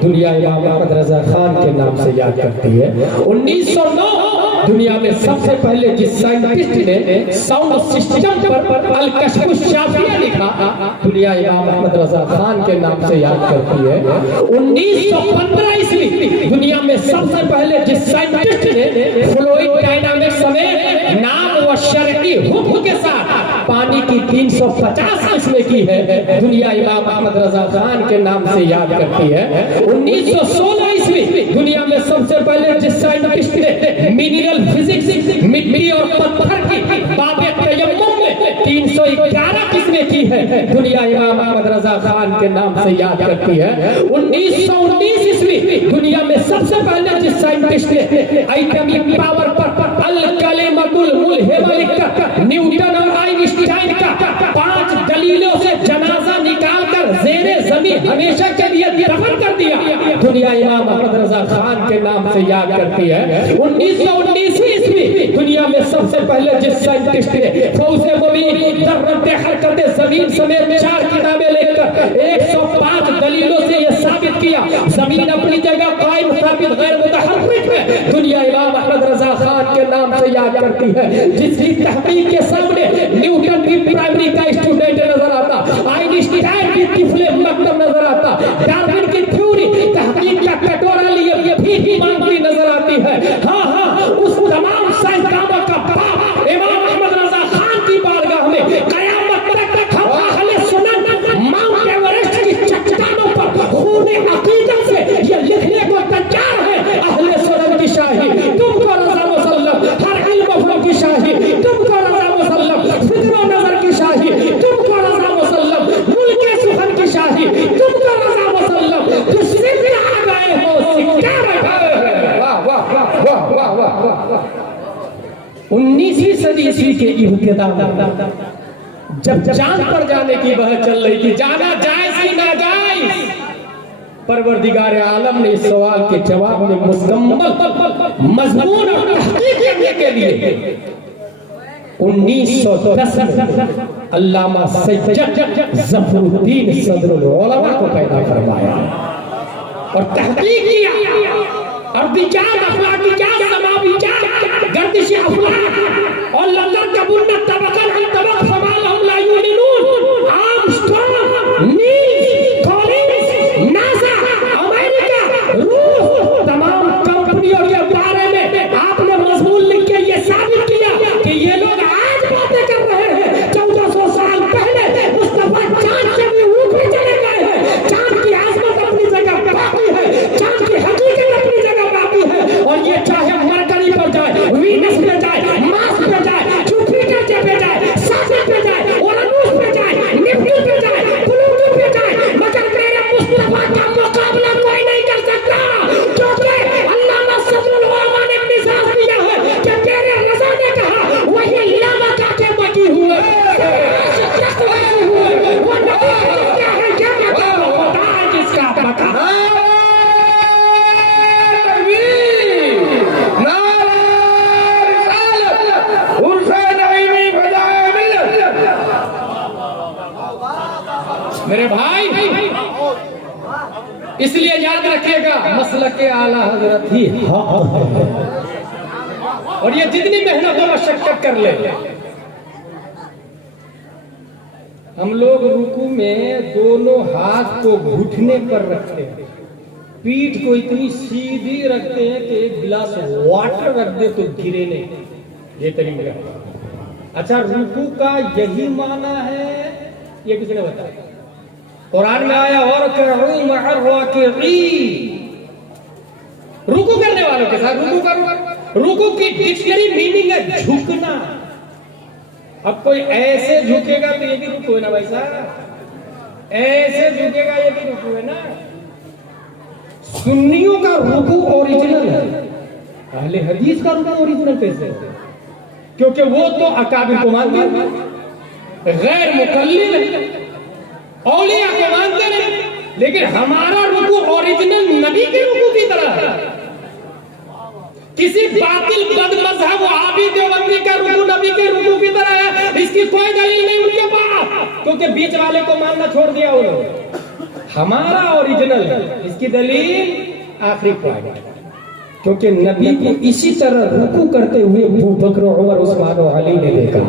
दुनिया इमाम अहमद रजा खान के नाम से याद करती है। 1909 दुनिया में सबसे पहले जिस साइंटिस्ट ने साउंड सिस्टम पर अल-कश्फ शाफिया लिखा, दुनिया इमाम अहमद रजा खान के नाम से याद करती है। 1915 ईस्वी दुनिया में सबसे पहले जिस साइंटिस्ट ने फ्लूइड डायनामिक्स में नाम व शरई हुक्म के साथ पानी की 350 किस्में की है, दुनिया इमाम अहमद रजा खान के नाम से याद करती है। 1916 ईस्वी दुनिया में सबसे पहले जिस साइंटिस्ट ने मिनरल फिजिक्स, मिट्टी और पत्थर की बाबे तयम्मुम में 311 किस्में की है, दुनिया इमाम अहमद रजा खान के नाम से याद करती है। 1919 ईस्वी दुनिया में सबसे पहले जिस साइंटिस्ट ने एटॉमिक पावर पर अल कलिमतुल मुल्हिमा लिखकर न्यूटन और आइंस्टाइन का 5 दलीलों से जनाजा निकालकर ज़ेरे ज़मीन हमेशा के लिए दफन कर दिया, दुनिया इमाम अहमद रजा खान के नाम से याद करती है। 1919 ईस्वी दुनिया में सबसे पहले जिस साइंटिस्ट ने फौज़े मुबीन दर्रते हरकते ज़मीन समेत 4 किताबें लिखकर 105 दलीलों से यह साबित किया ज़मीन अपनी जगह कायम साबित गैर मुतहर्रिक है, दुनिया इमाम अहमद रजा खान के नाम से याद करती है। जिसकी तहकीक के सामने न्यूटन की प्राइमरी का स्टूडेंट नजर आता, आइंस्टाइन की तिफले मकतब नजर आता, डार्विन की थ्योरी तहकीक का कटोरा लिए भी मांगती नजर आती है। हाँ हाँ, उस तमाम साइंसदानों का बाप इमाम अहमद रजा खान की बारगाह में कयामत तक हम अहले सुन्नत माउंट एवरेस्ट की चट्टानों पर खून अकीदत से ये लिखने को तैयार है, अहले सुन्नत की शाही तुमको रज़ा मुसल्लम, हर इल्म फन की शाही तुमको रज़ा मुसल्लम, फिक्र नजर की शाही तुमको रज़ा मुसल्लम, मुल्क सुखन की शाही तुमको रज़ा मुसल्लम, किससे भी आ गए हो सिक्का बैठाए। वाह वाह वाह वाह वाह वाह। 19वीं सदी ईस्वी के इब्तिदा जब चांद पर जाने की बहस चल रही थी, जाना जायज की ना जायज, परवरदिगार आलम ने इस सवाल के जवाब में मुकम्मल मजमून और तहकीक करने के लिए 1910 में अल्लामा सैयद ज़फरुद्दीन सदरुल उलमा को पैदा करवाया और तहकीक किया और विचार अखलाकियात समावियात गर्दिश अखलाक और लल्लत कबुन्नत तबकन अन तबक फमालहुम ला युमिनून, Armstrong, Neils, Collins, NASA, America, रूस, तमाम कंपनियों के बारे में आपने मजमून लिख के ये साबित किया कि ये लोग आज बातें कर रहे हैं, 1400 साल पहले मुस्तफा चांद से भी ऊपर चले गए हैं। चांद की आजमत अपनी जगह बाकी है, चांद की हकीकत अपनी जगह बाकी है, और ये चाहे मरकरी पर जाए, वीनस पे जाए, मार्स पे जाए, जुपिटर पे जाए, साटर्न पे जाए, उरानस पे जाए, नेपच्यून पे जाए, प्लूटो पे जाए, मगर मेरे मुस्तफा का मुकाबला कोई नहीं कर सकता, क्योंकि अल्लामा सदरुल उलमा ने मिजाज दिया है कि मेरे रज़ा ने कहा वही लामा काटे बकी हुए वो नबी क्या है क्या बता है जिसका पता मेरे भाई। इसलिए याद रखिएगा मसलक आला हजरत ही हक है, और ये जितनी मेहनत और मशक्कत कर ले। हम लोग रुकू में दोनों हाथ को घुटने पर रखते हैं, पीठ को इतनी सीधी रखते हैं कि एक गिलास वाटर रख दे तो गिरे नहीं, ये तरीका। अच्छा, रुकू का यही माना है, ये किसने बताया? कुरान में आया और रुकू करने वालों के साथ रुकू करो। रुकू की डिक्शनरी मीनिंग है झुकना। अब कोई ऐसे झुकेगा तो ये भी रुकू है ना भाई साहब, ऐसे झुकेगा ये भी रुकू है ना। सुन्नियों का रुकू ओरिजिनल है, अहले हदीस का रुकू ओरिजिनल कैसे है? क्योंकि वो तो अकाबिर को मानते हैं, गैर मुकल्लिद औलिया को मानते हैं, लेकिन हमारा रुकू ओरिजिनल नबी के रुकू की तरह है। किसी बातिल बदमज़हब वहाबी देवबंदी का रुकू नबी के रुकू की तरह है, इसकी कोई दलील नहीं उनके पास, क्योंकि बीच वाले को मानना छोड़ दिया उन्होंने। हमारा ओरिजिनल है, इसकी दलील आखिरी पॉइंट। क्योंकि नबी को इसी तरह रुकू करते हुए अबू बकर, उमर, उस्मान और अली ने देखा।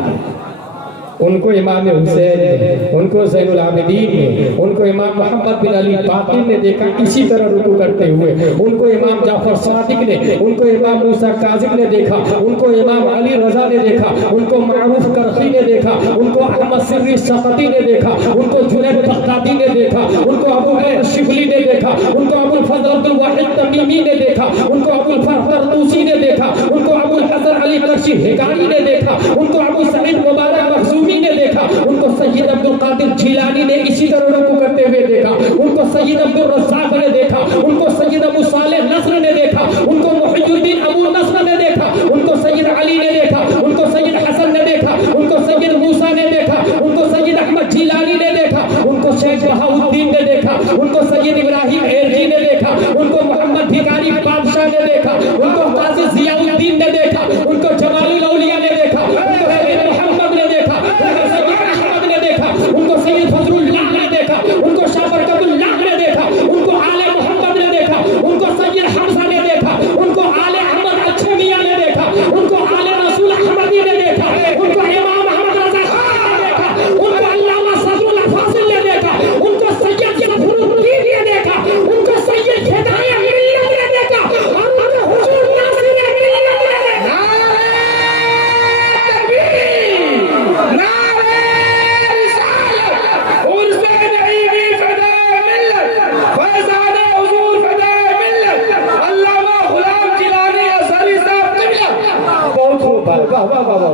उनको इमाम हुसैन ने, उनको ज़ैनुल आबिदीन ने, उनको इमाम मोहम्मद बिन अली बाक़िर ने देखा इसी तरह रुकू करते हुए। उनको इमाम जाफर सादिक ने, उनको इमाम मूसा काज़िम ने देखा, उनको इमाम अली रज़ा ने देखा, उनको मारूफ करखी ने देखा, उनको अहमद सिर्री सक़ती ने देखा, उनको जुनैद बगदादी ने देखा, उनको अबू बकर शिबली ने देखा, उनको अबुल फज़ल अब्दुल वाहिद तमीमी ने देखा, उनको अबुल फरह तूसी ने देखा, उनको अबुल हसन अली बख्शी हिकानी ने देखा, उनको अबू सईद मुबारक मखज़ूमी ने देखा, उनको सैयद अब्दुल कादिर जिलानी ने इसी तरह रुकू करते हुए देखा, उनको सैयद अब्दुल रज़्ज़ाक़ ने देखा, उनको सैयद अबू सालेह नस्र ने देखा, उनको मुहियुद्दीन अबू नस्र ने देखा, उनको सैयद अली ने देखा, उनको सैयद हसन ने देखा, उनको सैयद मूसा ने देखा, उनको सैयद अहमद जिलानी ने देखा, उनको शेख बहाउद्दीन ने देखा, उनको सैयद इब्राहिम एरजी ने देखा, उनको मोहम्मद भिखारी बादशाह ने देखा, उनको काज़ी ज़ियाउद्दीन ने देखा, उनको जमालुल औलिया ने देखा, उनको सैयद मोहम्मद ने देखा, उनको सैयद अहमद ने देखा, उनको सैयद फजलुल्लाह ने देखा, उनको शाह बरकतुल्लाह ने देखा, उनको आले मोहम्मद ने देखा, उनको सैयद हमजा ने देखा, उनको आले अहमद अच्छे मियां ने देखा, उनको आले रसूल अहमदी ने देखा, उनको इमाम अहमद रज़ा खान ने देखा, उनको अल्लामा सदरुल फासिल ने देखा, उनको सैयद जफरुद्दीन ने देखा, उनको सैयद हिदायत मिल्लत ने देखा, और उनको हुजूर नासिर मिल्लत ने देखा।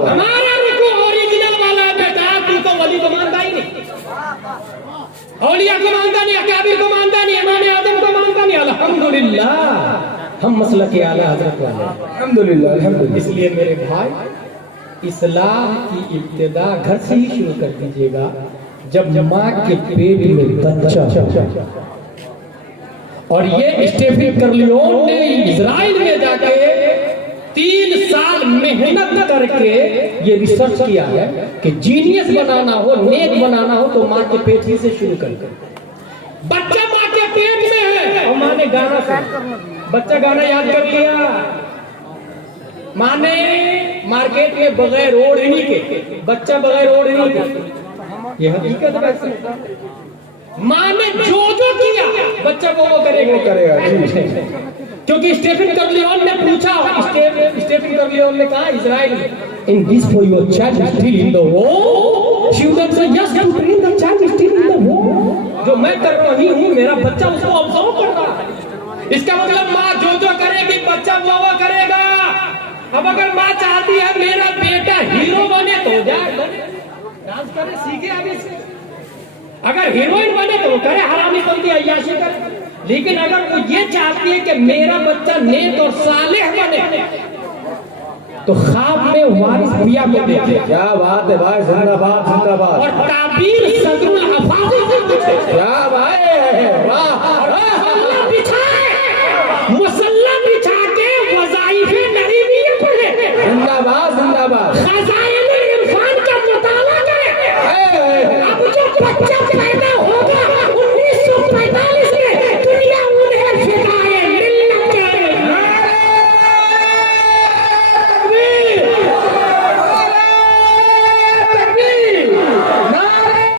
हमारा रुकू ओरिजिनल वाला बेटा, तू तो वली को मानता ही नहीं, औलिया को मानता नहीं, अकाबिर को मानता नहीं, इमाम आदम को मानता नहीं। अल्हम्दुलिल्लाह हम मसलक के आला हजरत वाले, अल्हम्दुलिल्लाह अल्हम्दुलिल्लाह। इसलिए मेरे भाई, इस्लाम की इब्तिदा घर से ही शुरू कर दीजिएगा। जब माँ के पेट में बच्चा, और ये स्टेफन कर्लियोन ने इजराइल में जाके 3 साल मेहनत करके ये रिसर्च किया है कि जीनियस बनाना हो, नेक बनाना हो तो माँ के पेट ही से शुरू कर। बच्चा माँ के पेट में है और माँ ने गाना सुना, बच्चा गाना याद कर लिया, माँ ने मार्केट में बगैर ओढ़नी के, बच्चा बगैर ओढ़नी के, ये हकीकत है। माँ ने जो किया बच्चा वो करेगा। क्योंकि स्टेफन कर्लियोन ने पूछा, स्टेफन कर्लियोन ने कहा इजराइल में, in this for your child still in the war, she would say yes to bring the child still in the war. जो मैं कर रही हूँ मेरा बच्चा उसको ऑब्जर्व कर रहा है। इसका मतलब माँ जो करेगी बच्चा वो करेगा। अब अगर माँ चाहती है मेरा बेटा हीरो बने तो जाए, डांस करे, सीखे आगे से। अगर हीरोइन बने तो वो करे, हरामी बनती अय्याशी करे। लेकिन अगर वो ये चाहती है कि मेरा बच्चा नेक और सालेह बने तो ख्वाब में वारिस भैया को देखे। क्या बात है भाई, जिंदाबाद जिंदाबाद। और ताबीर सदरुल अफाज़िल, क्या भाई, वाह।